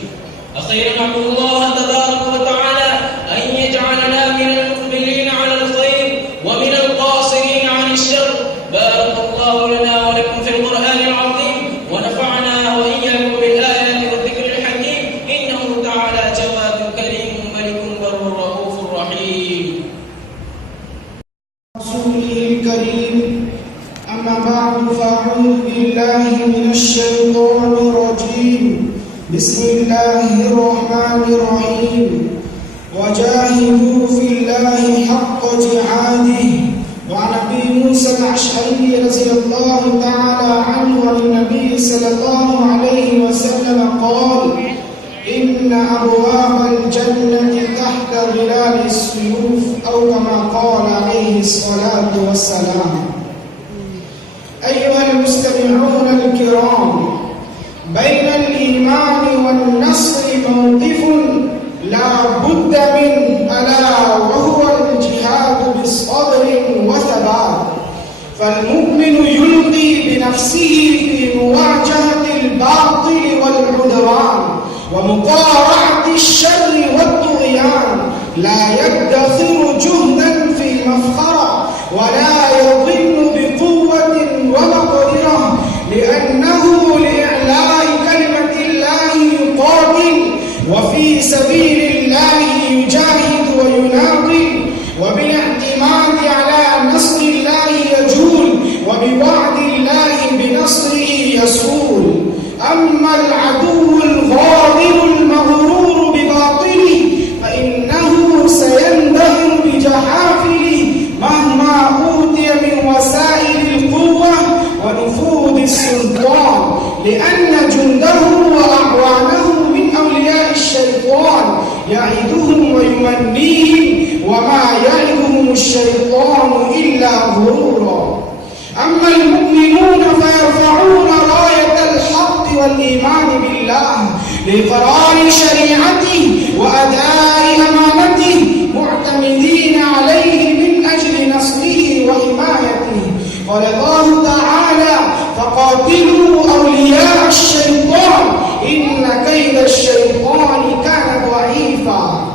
أخيرا أدعو الله تبارك وتعالى أن يجعلنا من المقبلين على الخير ومن القاصرين عن الشر. بارك الله لنا ولكم في القرآن العظيم ونفعنا وإياكم بالآيات والذكر الحكيم، إنه تعالى جواد كريم ملك بر رؤوف رحيم. رسوله الكريم. أما بعد، فأعوذ بالله من الشيطان الرجيم. بسم الله الرحمن الرحيم. وجاهدوا في الله حق جهاده. وعن أبي موسى الأشعري رضي الله تعالى عنه عن النبي صلى الله عليه وسلم قال: إن أبواب الجنة تحت ظلال السيوف، أو كما قال عليه الصلاة والسلام. أيها المستمعون الكرام، بين الإيمان والنصر موقف لا بد من، ألا وهو الجهاد بصبر وثبات. فالمؤمن يلقي بنفسه في مواجهة الباطل والعدوان ومقارعة الشر والطغيان، لا يدخر جهدا في مفخرة ولا يظن بقوة ومقدرة، لأنه لإعلاء كلمة الله يقاتل، وفي سبيل الله يجاهد ويناضل، وبالاعتماد على نصر الله يجول، وبوعد الله بنصره يسول. أما العدو الغادر المغرور بباطله فإنه سيندهر بجحافله مهما أوتي من وسائل القوة ونفوذ السلطان، لأن جنده وأعوانه من أولياء الشيطان يعدهم ويمنيهم، وما يعدهم الشيطان إلا غرورا. أما المؤمنون فيرفعون راية الحق والإيمان بالله لإقرار شريعته وأداء أمانته، معتمدين عليه من أجل نصره وحمايته. قال الله تعالى: فقاتلوا أولياء الشيطان إن كيد الشيطان كان ضعيفا.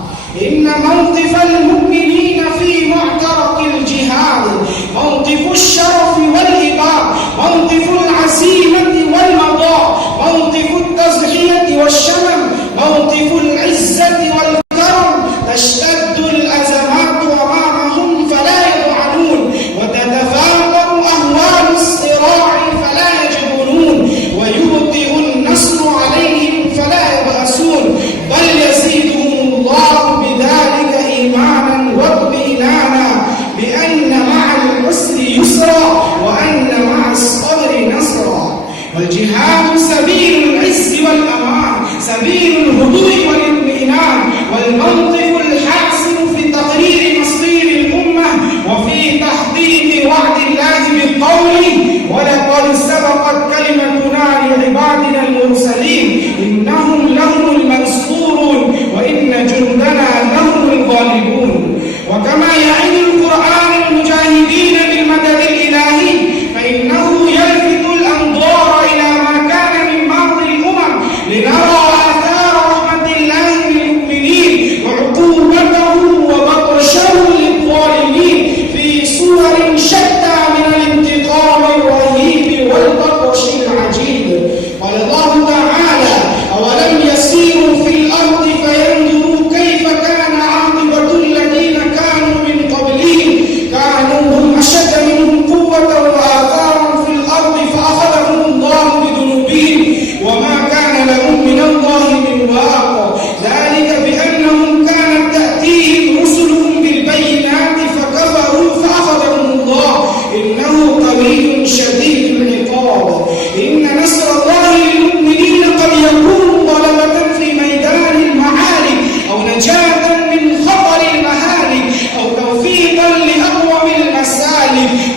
إن موقف المؤمنين في معترك الجهاد موقف الشرف والإباء، موقف العزيمة والمضاء، موقف التضحية والشمم، موقف العزة والكرم. تشتد الأزمات أمامهم فلا يضعنون، وتتفاقم أهوال الصراع فلا يجبنون، ويبطئ النصر عليهم فلا يبأسون، بل يزيدهم الله بذلك إيمانا واطمئنانا بأن مع العسر يسرا وأن مع الصبر نصرا. والجهاد سبيل العز والأمان، سبيل الهدوء والاطمئنان، والموقف الحاسم في تقرير مصير الأمة وفي تحقيق وعد الله بقوله: ولقد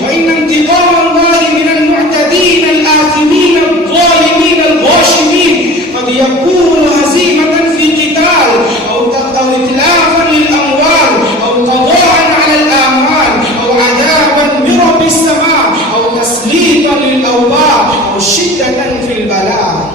وإن انتقام الله من المعتدين الآثمين الظالمين الغاشمين قد يكون هزيمة في قتال أو إتلافا للأموال أو قضاء على الآمال أو عذابا من رب السماء أو تسليطا للأوباء أو شدة في البلاء.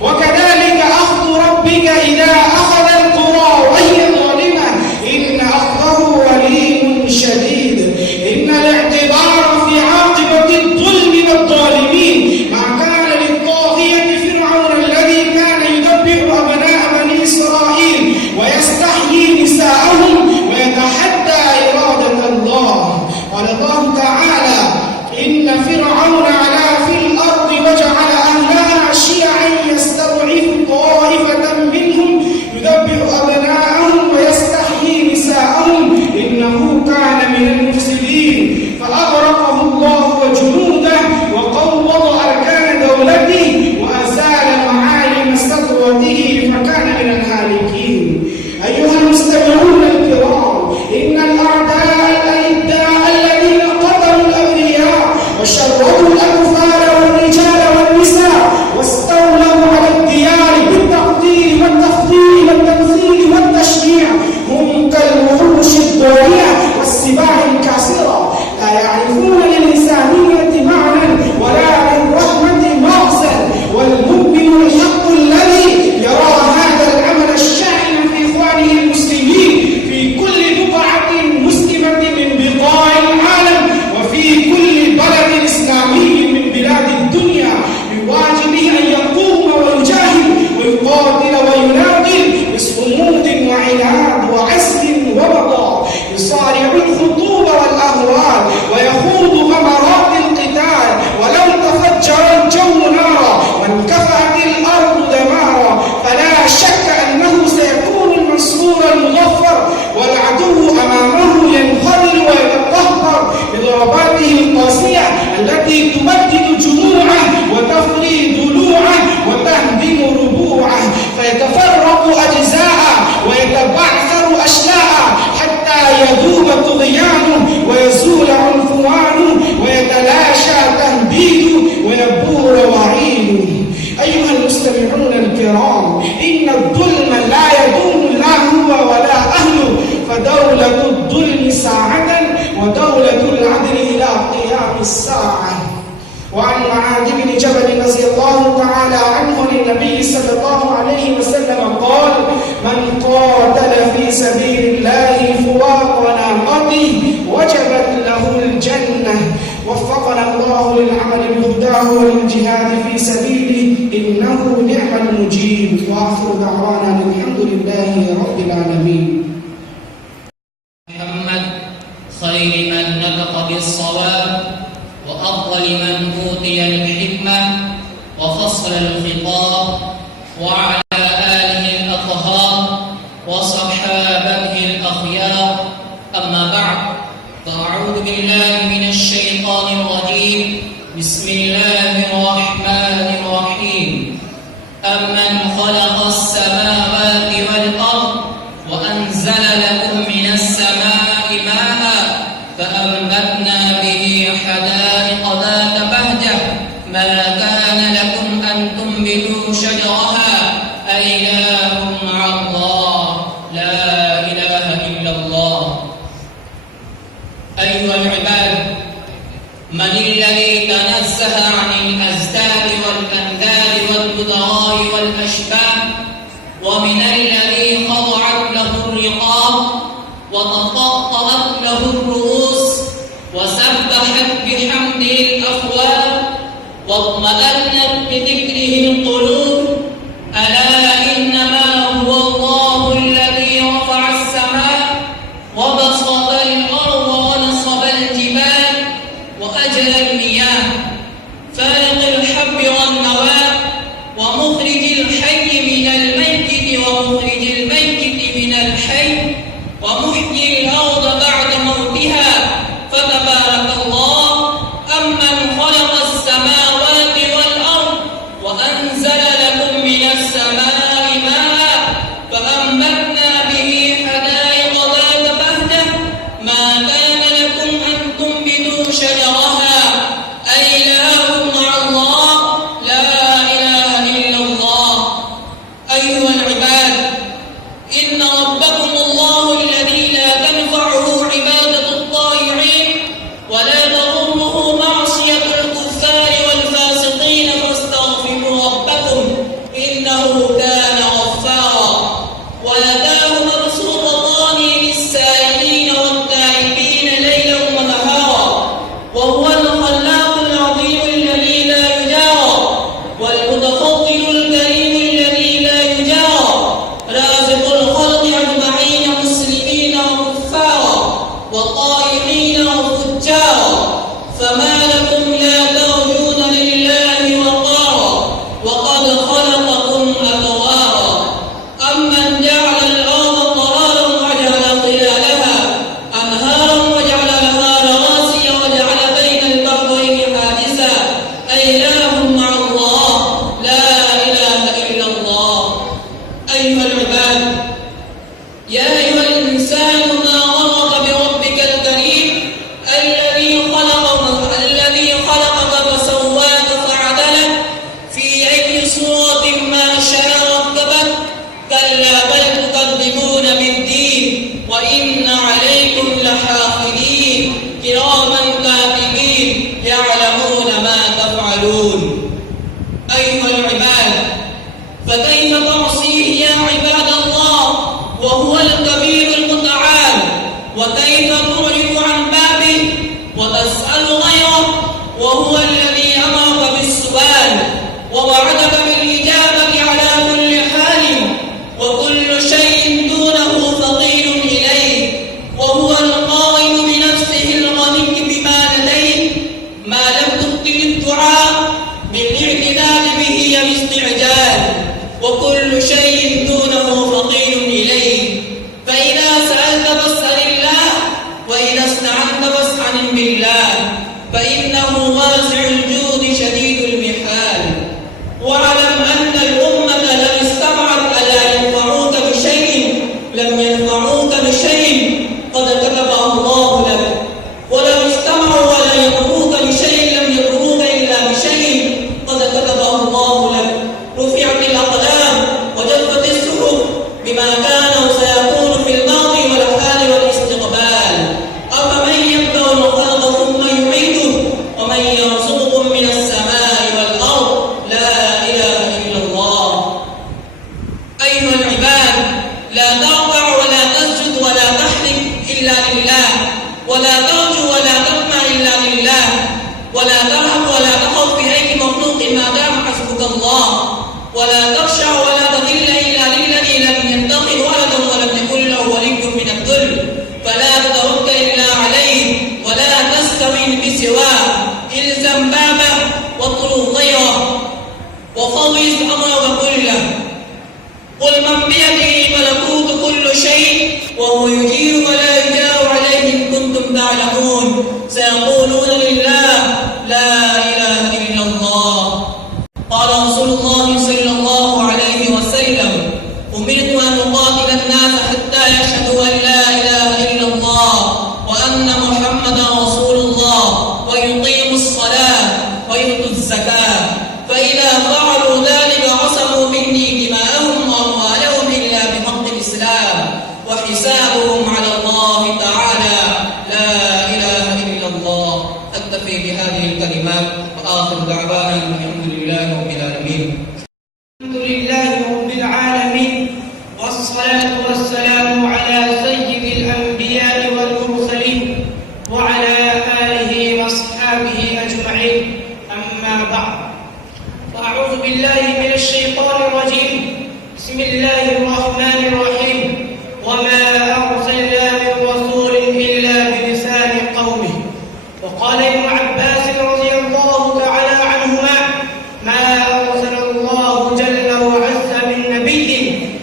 وكذلك أخذ ربك إذا أخذ القرى وهي ظالمة إن أخذه أليم شديد. إن الاعتبار في عاقبة الظلم والظالمين ما كان للطاغية فرعون الذي كان يذبح أبناء بني إسرائيل ويستحيي نساءهم ويتحدى إرادة الله. قال الله تعالى إن فرعون علا في الأرض وجعل أهلها شيعا يستضعف طائفة منهم يذبح أبناءهم ويستحيي نساءهم إنه كان من المفسدين فأغرقه الله وجنوده وقوض أركان دولته وأزال معالم سطوته فكان من الهالكين. أيها المستمعون الكرام، إن الأعداء الأئداء الذين قتلوا الأبرياء وشردوا الأطفال والرجال والنساء واستولوا على الديار بالتقدير والتفضيل والتمثيل والتشريع هم كالوحوش الضارية والسباع الكاسرة لا يعرفون للإنسانية معنى ولا للرحمة مغزى. والمؤمن الحق الذي يرى هذا العمل الشاحن في إخوانه المسلمين في كل بقعة مسلمة من بقاع العالم وفي كل بلد إسلامي من بلاد الدنيا بواجبه أن يقوم ويجاهد ويقاتل ويناضل بصمود وعناد وعزم ووضع يصارع الخطوب والأهوال ويخوض غمرات القتال ولو تفجر الجو نارا وانكفأت الأرض دمارا فلا شك أنه سيكون المنصور المظفر والعدو أمامه ينخذل ويتطهر بضرباته القاسية التي تبدد جموعه وتفري ضلوعه وتهدم ربوعه فيتفرق أجزاء ويتبعثر أشلاء حتى يذوب طغيانه ويزول عنفوانه ويتلاشى تهديده ويبور وعيده. أيها المستمعون الكرام، إن الظلم لا يدوم لا هو ولا أهله فدولة الظلم ساعة ودولة العدل إلى قيام الساعة. وعن معاذ بن جبل رضي الله تعالى عنه للنبي صلى الله عليه وسلم قال: من قاتل في سبيل الله فواق ناقته وجبت له الجنة. وفقنا الله للعمل بهداه وللجهاد في سبيله إنه نعم المجيب. وآخر دعوانا الحمد لله رب العالمين. محمد خير من نطق بالصواب وأفضل من أوتي الحكمة وفصل الخطاب وعلى آله الأطهار وصحابته الأخيار. أما بعد، فأعوذ بالله من الشيطان الرجيم. بسم الله الرحمن الرحيم. أمن خلق السماوات والأرض وأنزل لكم من السماء ماء فأنبتنا به حدائق ذات بهجة ما كان لكم أن تنبتوا شجرها أإله مع الله لا إله إلا الله. أيها العباد، من الذي تنزه عن الأزداد والأنداد والبدراء والأشباه، ومن الذي خضعت له الرقاب وتطأطأت له الرؤوس وسبحت بحمده الأفواه واطمأنت بذكره القلوب؟ ألا إنما هو الله الذي رفع السماء وبسط الأرض ونصب الجبال وأجرى المياه، فالق الحب والنوى ومخرج الحي من الميت ومخرج الميت من الحي ومحيي الأرض بعد موتها، فتبارك الله. أمن خلق السماوات والأرض وأنزل لكم من السماء فما لكم لا ترجون لله وقارا وقد خلقكم أطوارا أمن جعل الأرض قرارا وجعل خلالها أنهارا وجعل لها رواسي وجعل بين البحرين حاجزا أإله مع الله لا إله إلا الله. أيها العباد، يا أيها الإنسان ما غرك بربك الكريم الذي خلقك فسواك فعدلك في أي صورة ما شاء ركبك. كلا بل تكذبون بالدين وإن عليكم لحافظين كراما كاتبين يعلمون ما تفعلون. أيها العباد، فكيف تعصيه يا عباد الله وهو الكبير المتعال؟ وكيف تعرض عن بابه وتسأل غيره وهو الذي أمرك بالسؤال ووعدك بالإجابة على كل حال، وكل شيء دونه فقير إليه، وهو القائل بنفسه الغني بما لديه ما لم تبطل الدعاء بالاعتداد به باستعجال، وكل شيء دونه فقير إليه. فإذا سألت فاسأل الله، وإذا استعنت فاستعن بالله، فإنه واسع الجود شديد المحال. واعلم أن الأمة لم استمعت ألا ينفعوك بشيء لم ينفعوك بشيء قد كتبه الله لك، ولو استمعوا ولا يضروك بشيء لم يضروك إلا بشيء قد كتبه الله لك. رفعت الأقلام وجفت الصحف بما كان وسيكون في الماضي والحال والاستقبال. أفمن يبدأ الخلق ثم يعيده ومن يرزقكم من السماء والأرض لا إله إلا الله. أيها العباد، لا تركع ولا تسجد ولا تحلف إلا لله، ولا ترجو ولا تطمع إلا لله، ولا ترهب ولا تخف في أي مخلوق ما دام حسبك الله، ولا تخشع ولا تذل إلا للذي لم يتخذ ولدا ولم يكن له ولي من الذل، فلا تتوكل إلا عليه ولا تستعن بسواه. الزم بابه واطلب غيره وفوض أمرك كله. قل من بيده ملكوت كل شيء وهو يجير ولا يجار عليه إن كنتم تعلمون. سيقولون لله لا إله إلا الله. قال رسول الله صلى الله عليه وسلم: أمرت أن أقاتل الناس حتى يشهدوا أن لا إله إلا الله وأن محمدا رسول الله ويقيموا الصلاة ويؤتوا الزكاة، فإذا فعلوا ذلك عصموا مني دماءهم وأموالهم إلا بحق الإسلام وحسابهم على الله تعالى لا إله إلا الله. أكتفي بهذه الكلمات وآخر دعوانا الحمد لله رب العالمين. الحمد لله رب العالمين، والصلاة والسلام على سيد الأنبياء والمرسلين وعلى آله وأصحابه أجمعين. أما بعد، فأعوذ بالله من الشيطان الرجيم. بسم الله الرحمن الرحيم. وما أرسلنا من رسول إلا بلسان قومه. وقال ابن عباس رضي الله تعالى عنهما: ما أرسل الله جل وعز من نبي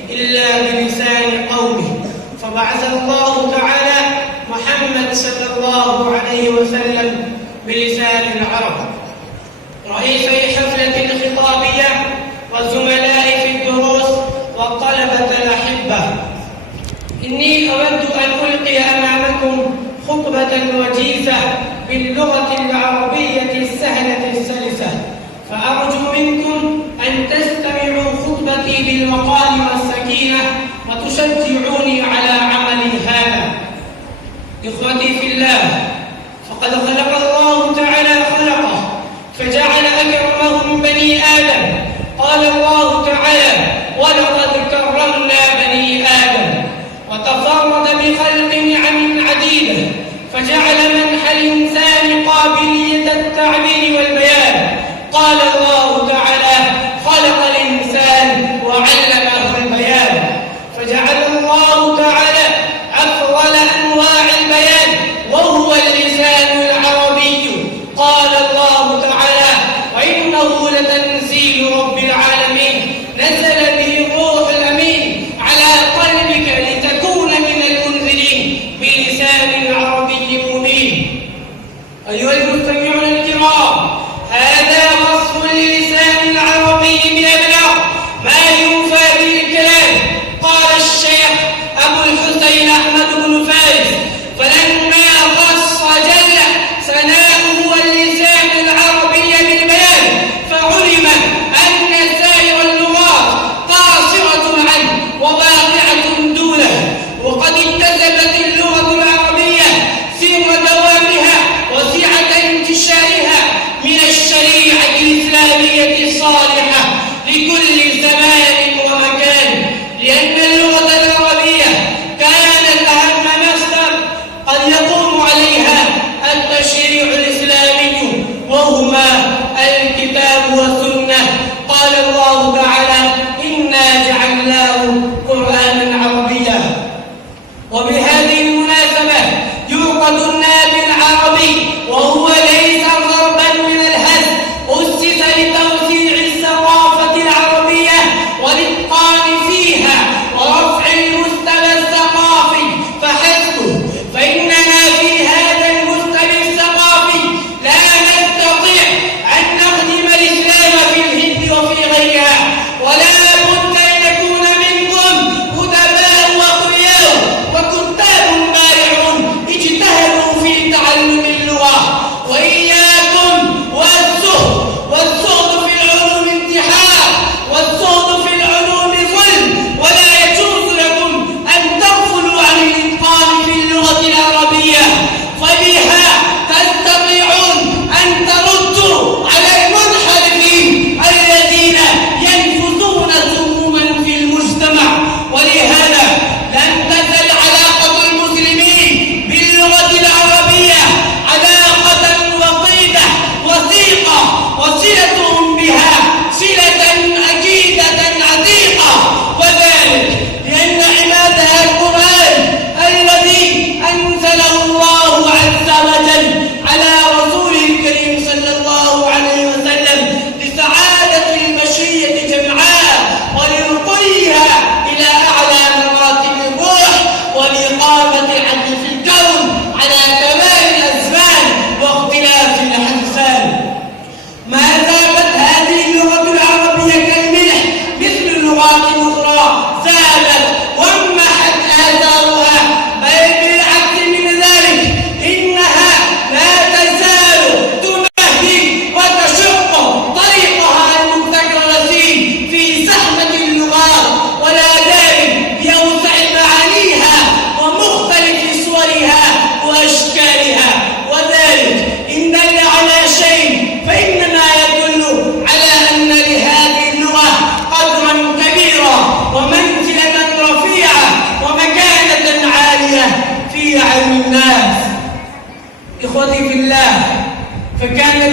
إلا بلسان قومه، فبعث الله تعالى محمد صلى الله عليه وسلم بلسان العرب. رئيسي حفلة خطابية والزملاء في الدروس والطلبة الأحبة، إني أود أن ألقي أمامكم خطبة وجيزة باللغة العربية السهلة السلسة، فأرجو منكم أن تستمعوا خطبتي بالوقار والسكينة وتشجعوني على عملي هذا. إخوتي في الله، فقد خلق الله تعالى خلقه فجعل أكرمه من بني آدم. قال الله تعالى: ولقد كرمنا بني آدم. وتفرد بخلق نعم عديدة فجعل منح الإنسان قابلية التعبير والبيان. قال الله تعالى: خلق الإنسان وعلمه البيان. فجعل الله تعالى أفضل أنواع البيان وهو اللسان العربي.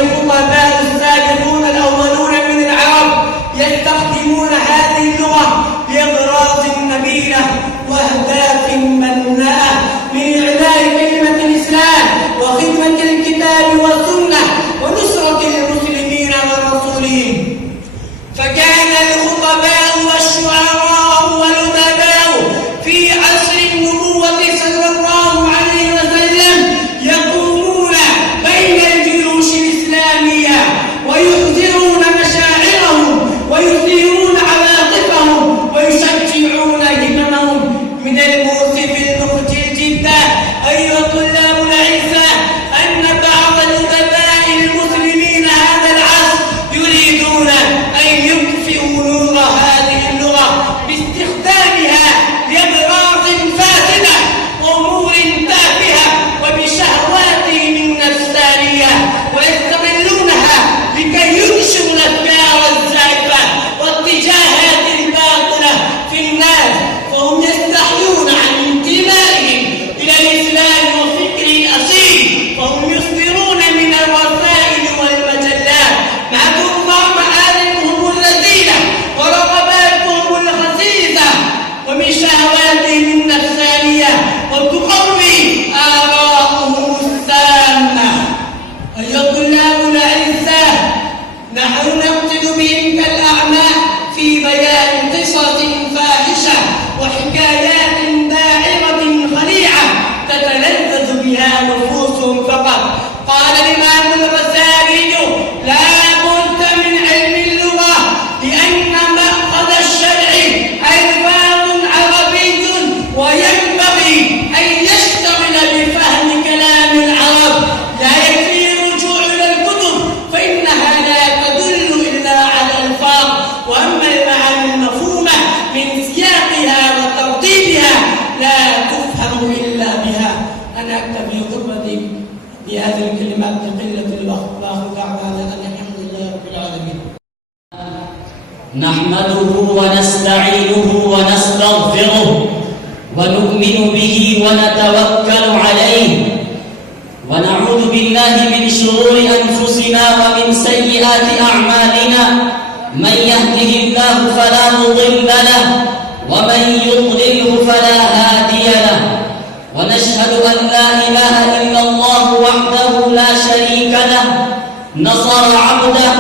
الخطباء السابقون الأولون من العرب يستخدمون هذه اللغة لأغراض نبيلة وأهداف بناءة من إعلاء كلمة الإسلام وخدمة الكتاب والسنة ونصرة المسلمين والرسولين. فكان الخطباء والشعراء والأدباء في عصر النبوة صلى الله عليه وسلم يقومون بين الجيوش الإسلامية ويحضرون مشاعرهم ويثيرون عواطفهم ويشجعون هممهم. من المؤسف المخجل جدا أيها الطلاب الأعزاء أن بعض الأدباء المسلمين هذا العصر يريدون أن يطفئوا نور هذه اللغة باستخدامها لأغراض فاسدة وأمور تافهة وبشهواتهم النفسانية، ويستغلونها لكي ينشروا الأفكار الزائفة والاتجاهات الباطلة في الناس، فهم يستحيون عن انتمائهم إلى الإسلام وفكر الأصيل، فهم يصدرون من الرسائل والمجلات مع ترضى مآلمهم الرذيلة ورغباتهم الخسيسة ومن شهواتهم النفسانية وتقوي آراءهم السامة. أيها الطلاب الأعزاء، نحن نقصد بهم كالأعمى في بيان قصص فاحشة وحكايات داعمة خليعة تتلذذ بها نفوسهم فقط. قال الإمام الغزالي: لا بد من علم اللغة لأن مأخذ الشرع ألفاظ عربي وينبغي أن يشتغل بفهم كلام العرب، لا يكفي الرجوع إلى الكتب فإنها لا تدل إلا على الألفاظ، وأما المعاني المفهومة من سياقها وترتيبها لا تفهم إلا بها. أنا أكتفي خطبتي بهذه الكلمات لقلة الوقت، وآخر دعوانا أن الحمد لله رب العالمين. نحمده ونستعينه ونستغفره ونؤمن به ونتوكل عليه ونعوذ بالله من شرور أنفسنا ومن سيئات أعمالنا. من يهده الله فلا مضل له ومن يضلله فلا هادي له، ونشهد أن لا إله إلا الله وحده لا شريك له، نصر عبده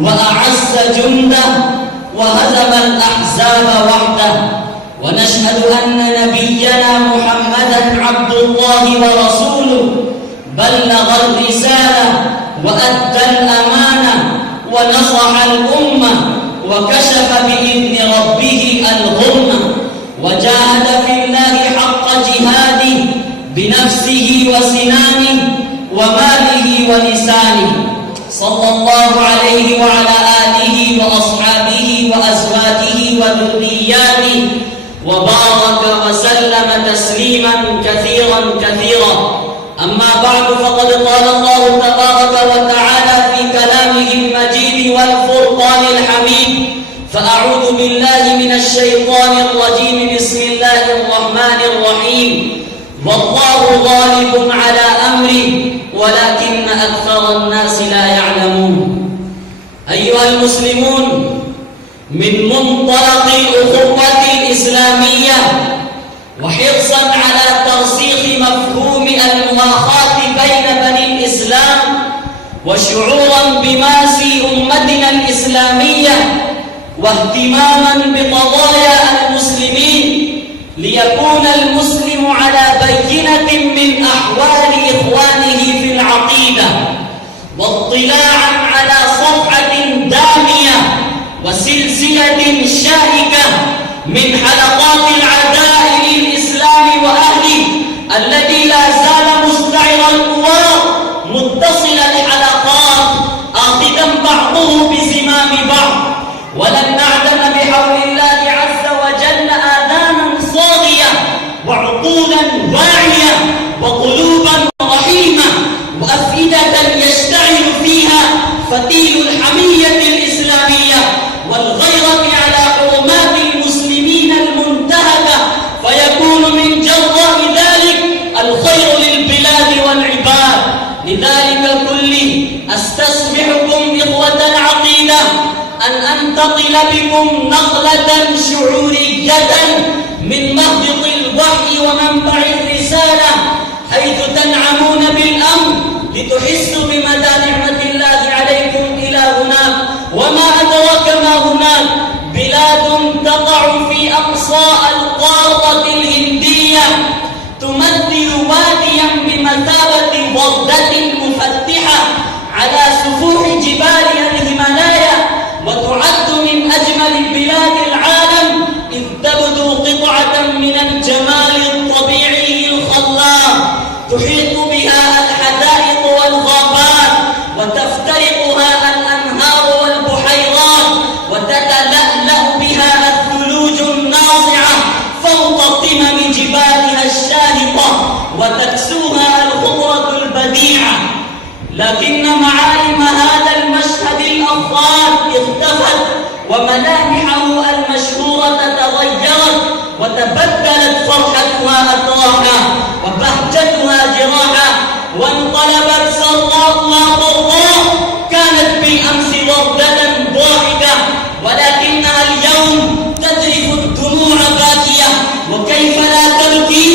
وأعز جنده وهزم الأحزاب وحده. ونشهد أن نبينا محمدا عبد الله ورسوله، بلغ الرسالة وأدى الأمانة ونصح الأمة وكشف بإذن ربه الغمة، وجاهد في الله حق جهاده بنفسه وسنانه وماله ولسانه، صلى الله عليه وعلى آله وأصحابه وأزواجه وذرياته، وبارك وسلم تسليما كثيرا كثيرا. أما بعد، فقد قال الله تبارك وتعالى في كلامه المجيد والفرقان الحميد: فأعوذ بالله من الشيطان الرجيم، بسم الله الرحمن الرحيم: والله غالب على أمره ولكن أكثر الناس لا يعلمون. أيها المسلمون، من منطلق الأخوة الإسلامية وحرصا على ترسيخ مفهوم المؤاخاة بين بني الإسلام وشعورا بماسي أمتنا الإسلامية واهتماما بقضايا المسلمين، ليكون المسلم على بينة من أحوال إخوانه في العقيدة، واطلاعا على صفحة دامية وسلسلة شائكة من حلقات العداء للإسلام وأهله، الذي لا زال مستعر القوى متصل الحلقات آخذا بعضه بزمام بعض، ولن نعدم بحول الله عز وجل آذانا صاغية وعقولا واعية وقلوبا رحيمة وأفئدة يشتعل فيها فتيل الحمية الإسلامية والغيرة على حرمات المسلمين المنتهكة، فيكون من جراء ذلك الخير للبلاد والعباد. لذلك كله أستسلم أنتقل بكم نقلة شعورية من مهبط الوحي ومنبع الرسالة، حيث تنعمون بالأمن لتحسوا بمدى نعمة الله عليكم إلى هناك. وما أدراك ما هناك؟ بلاد تقع في أقصى القارة الهندية، تمثل واديا بمثابة وردة مفتحة على سفوح جبال الهيمالايا، وتعد من أجمل بلاد العالم، إذ تبدو قطعة من الجمال الطبيعي الخلاب، تحيط بها الحدائق والغابات، وتفترقها الأنهار والبحيرات، وتتلألأ بها الثلوج الناصعة فوق قمم جبالها الشاهقة، وتكسوها الخضرة البديعة. لكن معالم هذا المشهد الأفضل اختفت، وملامحه المشهورة تغيرت، وتبدلت فرحتها أتراحا، وبهجتها جراحا، وانقلبت سراءها ضراء. كانت بالأمس وردة ضاحكة، ولكنها اليوم تذرف الدموع باكية. وكيف لا تبكي؟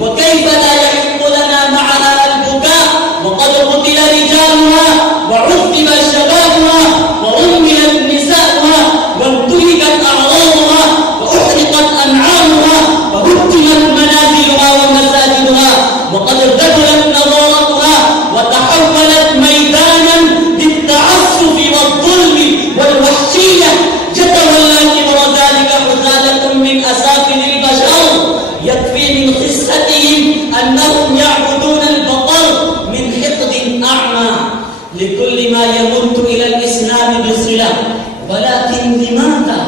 وكيف لا يحق لنا معها البكاء؟ وقد قتل رجالها، وعذب شبابها، ورميت نساؤها، وانتهكت أعراضها، وأحرقت أنعامها، وهدمت منازلها ومساجدها، وقد ارتفعت نظارتها، وتحولت ميدانا للتعسف والظلم والوحشية. يتولى كبر ذلك حثالة من أسافل البشر، يكفي من قصتهم أنهم يعبدون البقر من حقد أعمى لكل ما يمت إلى الإسلام بصلة. ولكن لماذا؟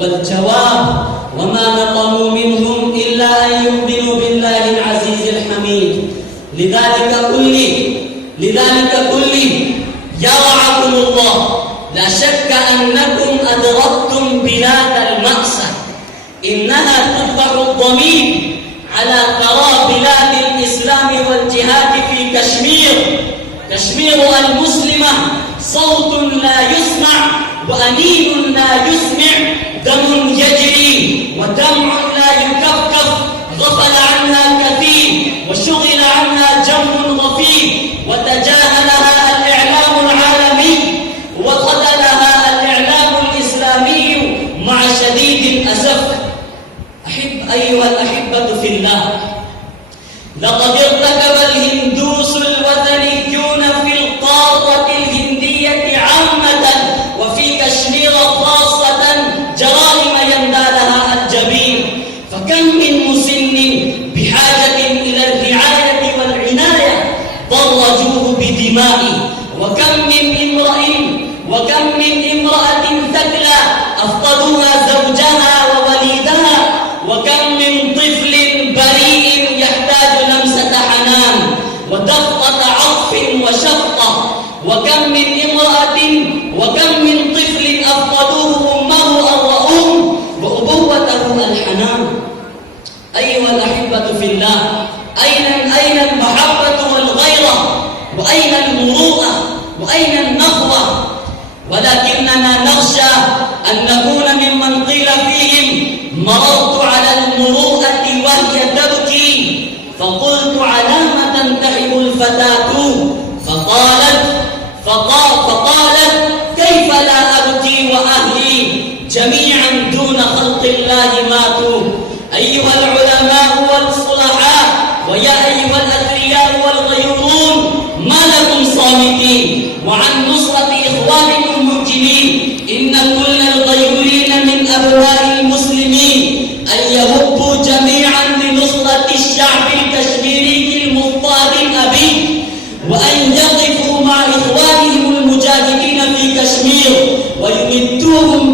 والجواب: وما نقموا منهم إلا أن يؤمنوا بالله العزيز الحميد. لذلك كله يرعاكم الله، لا شك أنكم أدركتم بلاد المأسى. إنها تذبح الضمير على ثرى بلاد الإسلام والجهاد في كشمير المسلمة، صوت لا يسمع، وأنين لا يسمع، دم يجري ودمع لا يكفكف، غفل عنها كثير وشغل عنها جم غفير، وتجاهلها الإعلام العالمي وخذلها الإعلام الإسلامي مع شديد الأسف. أيها الأحبة في الله، لقد ارتكب الهندوس الوثنيون في القارة الهندية عامة وفي كشمير خاصة جرائم يندى لها الجبين. فكم من مسن بحاجة إلى الرعاية والعناية ضرجوه بدمائه، وكم من امرأة ثكلى أفقدوها زوجها ووليدها، وكم من طفل بريء يحتاج لمسة حنان ودفقة عطف وشفقة، وكم من طفل أفقدوه أمه الرؤوم وأبوته الحنان. أيها الأحبة في الله، أين المحبة والغيرة؟ وأين المروءة؟ وأين النخوة؟ ولكننا نخشى أن نكون ممن قيل فيهم: مررت على المروءة وهي تبكي، فقلت: على ما تنتحب الفتاة؟ فقالت: كيف لا أبكي وأهلي جميعا دون خلق الله ماتوا. أيها العلماء والصلحاء، ويا أيها الأثرياء والغيورون، ما لكم صامتين وعن نصرة إخوانكم معجبين؟ إن كل الغيورين من أبناء المسلمين أن يهبوا جميعا لنصرة الشعب الكشميري المضطهد الأبي، وأن يقفوا مع إخوانهم المجاهدين في كشمير، ويمدوهم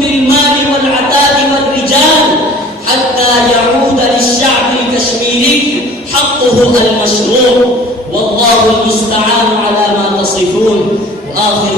بالمال والعتاد والرجال، حتى يعود للشعب الكشميري حقه المشروع. والله المستعان على ما تصفون. وآخر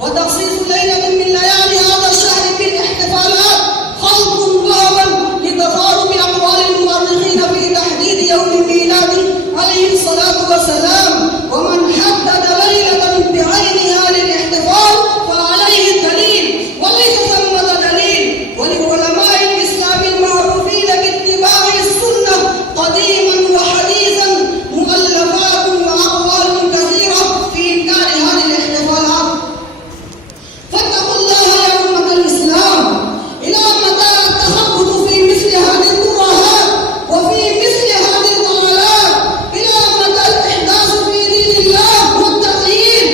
وتخصيص ليلة من ليالي هذا الشهر بالاحتفالات خلق وهما لتضارب أقوال المؤرخين في تحديد يوم ميلاده عليه الصلاة والسلام. ومن حدد ليلة بعينها للاحتفال فعليه الدليل وليس ثمة دليل. ولعلماء الإسلام المعروفين باتباع السنة قديما وحديثا مؤلفات وأقوال كثيرة في إنكار هذه الاحتفالات. فاتقوا الله يا أمة الإسلام، إلى متى التخبط في مثل هذه الترهات وفي مثل هذه الضلالات؟ إلى متى الإحداث في دين الله والتغيير؟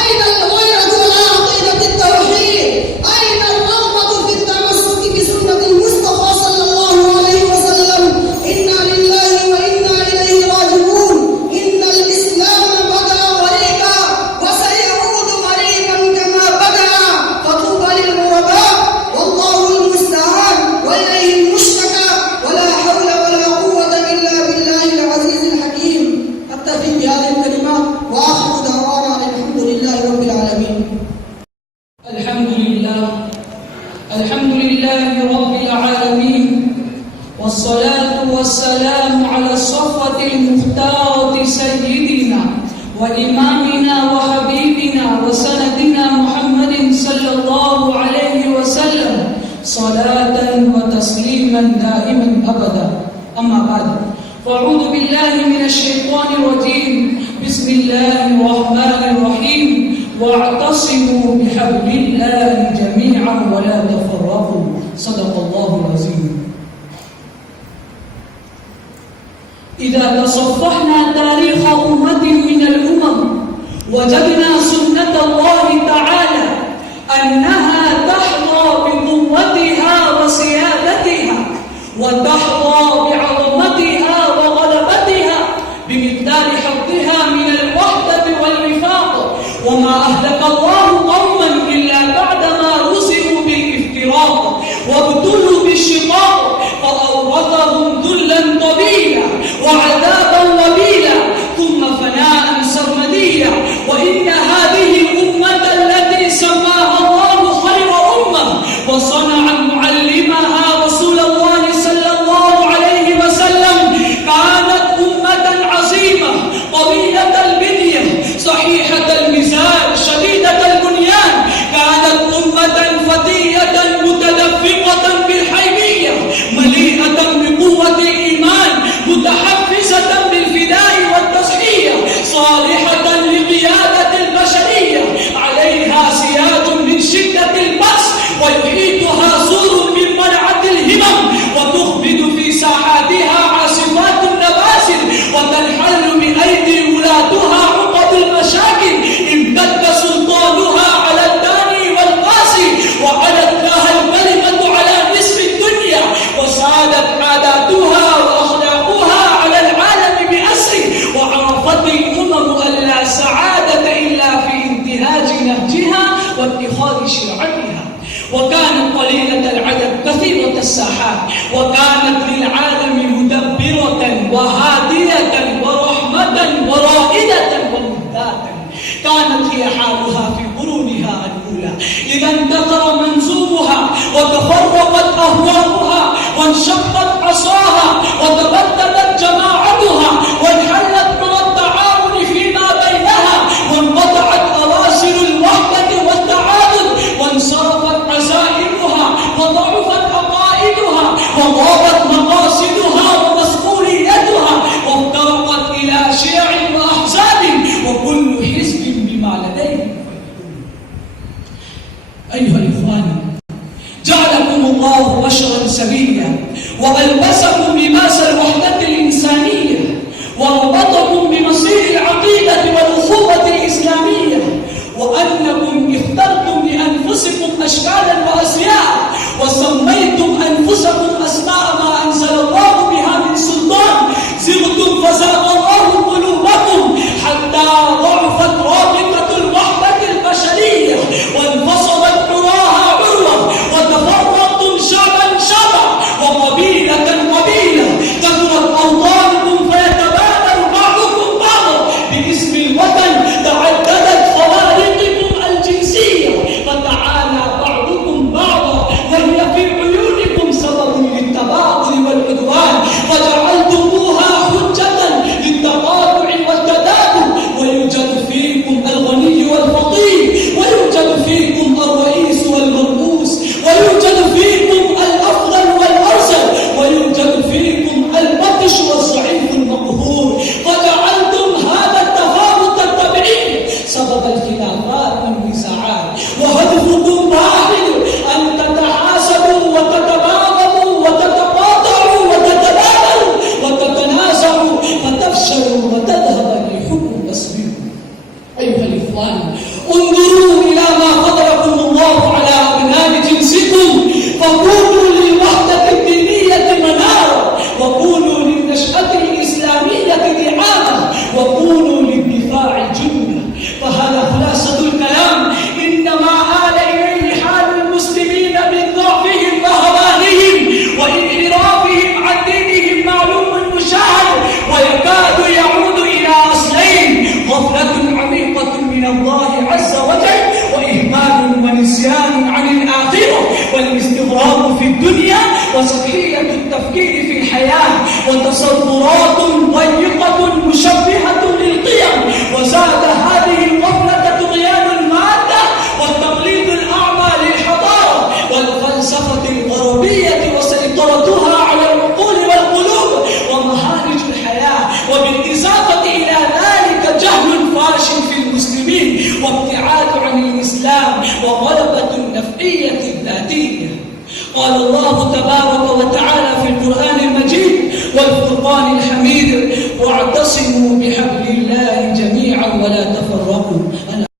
أين الغيرة على عقيدة التوحيد؟ أين الرغبة في التمسك بسنة المصطفى صلى الله عليه وسلم؟ إنا لله وإنا إليه راجعون. إن الإسلام بدأ غريبا وسيعود غريبا كما بدأ، فطوبى للغرباء والله المستعان وإليه المشتكى، ولا حول ولا قوة إلا بالله العزيز الحكيم. أكتفي بهذه الكلمات وآخر دعوانا الحمد لله رب العالمين. الحمد لله رب العالمين، والصلاة والسلام على الصفوة المختارة سيدنا وإمامنا وحبيبنا وسندنا محمد صلى الله عليه وسلم، صلاة وتسليما دائما أبدا. أما بعد، فأعوذ بالله من الشيطان الرجيم. بسم الله الرحمن الرحيم. واعتصموا بحبل الله جميعا ولا تفرقوا. صدق الله العظيم. إذا تصفحنا تاريخ أمة من الأمم وجدنا سنة الله تعالى أنها تحظى بقوتها وسيادتها وتحظى بعظمتها وغلبتها بمقدار حظها من الوحدة والوفاق. وما أهلك الله قوما إلا بعدما رزقوا بالافتراق وابتلوا بالشقاق فأورثهم ذلا طويلا وعذابا وبيلا ثم فناء سرمديا. وإن هذه الأمة التي سماها الله خير أمة وصنع معلمها رسول الله صلى الله عليه وسلم كانت أمة عظيمة قوية البنية صحيحة المزاج شديدة البنيان. كانت أمة فتية متدفقة بالحيوية مليئة بقوة الإيمان متحفزة بالفداء والتضحية صالحة لقيادة البشرية. عليها سياد من شدة البأس ويحيطها سور من منعة الهمم وتخبد في ساحاتها عاصفات النباسل وتنحل بأيدي ولاتها عقد المشاكل. امتد سلطانها على الداني والقاسي وعلت لها الكلمة على نصف الدنيا وسادت عاداتها وأخلاقها على العالم بأسره. وعرفت الأمم أن لا سعادة إلا في انتهاج نهجها واتخاذ شرعتها. وكانت قليلة العدد كثيرة الساحات وكانت للعالم مدبرة وهادية ورحمة ورائدة ومهداة. كانت هي حالها في قرونها الأولى إذا انتثر منسوبها وتفرقت أهواؤها وانشقت عصاها وتبددت جماعتها وانحلت من التعاون فيما بينها وانقطعت أواصر الوحدة والتعاضد وانصرفت عزائمها وضعفت عقائدها وضاقت مقاصدها ومسؤوليتها وافترقت إلى شيع وأحزاب وكل حزب بما لديهم. أيها الإخوان، جعلكم الله بشرا سويا وألبسكم لباس الوحدة الإنسانية وربطكم بمصير العقيدة والأخوة الإسلامية، وأنكم اخترتم لأنفسكم أشكالا وأزياء وسميتم أنفسكم أسماء ما أنزل الله بها من سلطان. زغتم فزاغ الله قلوبكم حتى ضعفت رابطة الوحدة البشرية وانفصلت عراها عروة وتفرقتم شعبا شعبا وقبيلة قبيلة. كثرت أوطانكم فيتبادل بعضكم بعضا باسم الوطن. تعددت فوارقكم الجنسية ونسيان عن الآخرة والاستغراب في الدنيا وسطحية التفكير في الحياة وتصورات ضيقة مشبهة للقيم. وزاد هذه الغفلة طغيان المادة والتقليد الأعمى للحضارة والفلسفة الغربية وسيطرتها على العقول والقلوب ومهارج الحياة، وبالإضافة إلى ذلك جهل فاشل في المسلمين وابتعاد عن الإسلام وغلبة النفعية الذاتية. قال الله تبارك وتعالى في القرآن المجيد والفرقان الحميد: واعتصموا بحبل الله جميعا ولا تفرقوا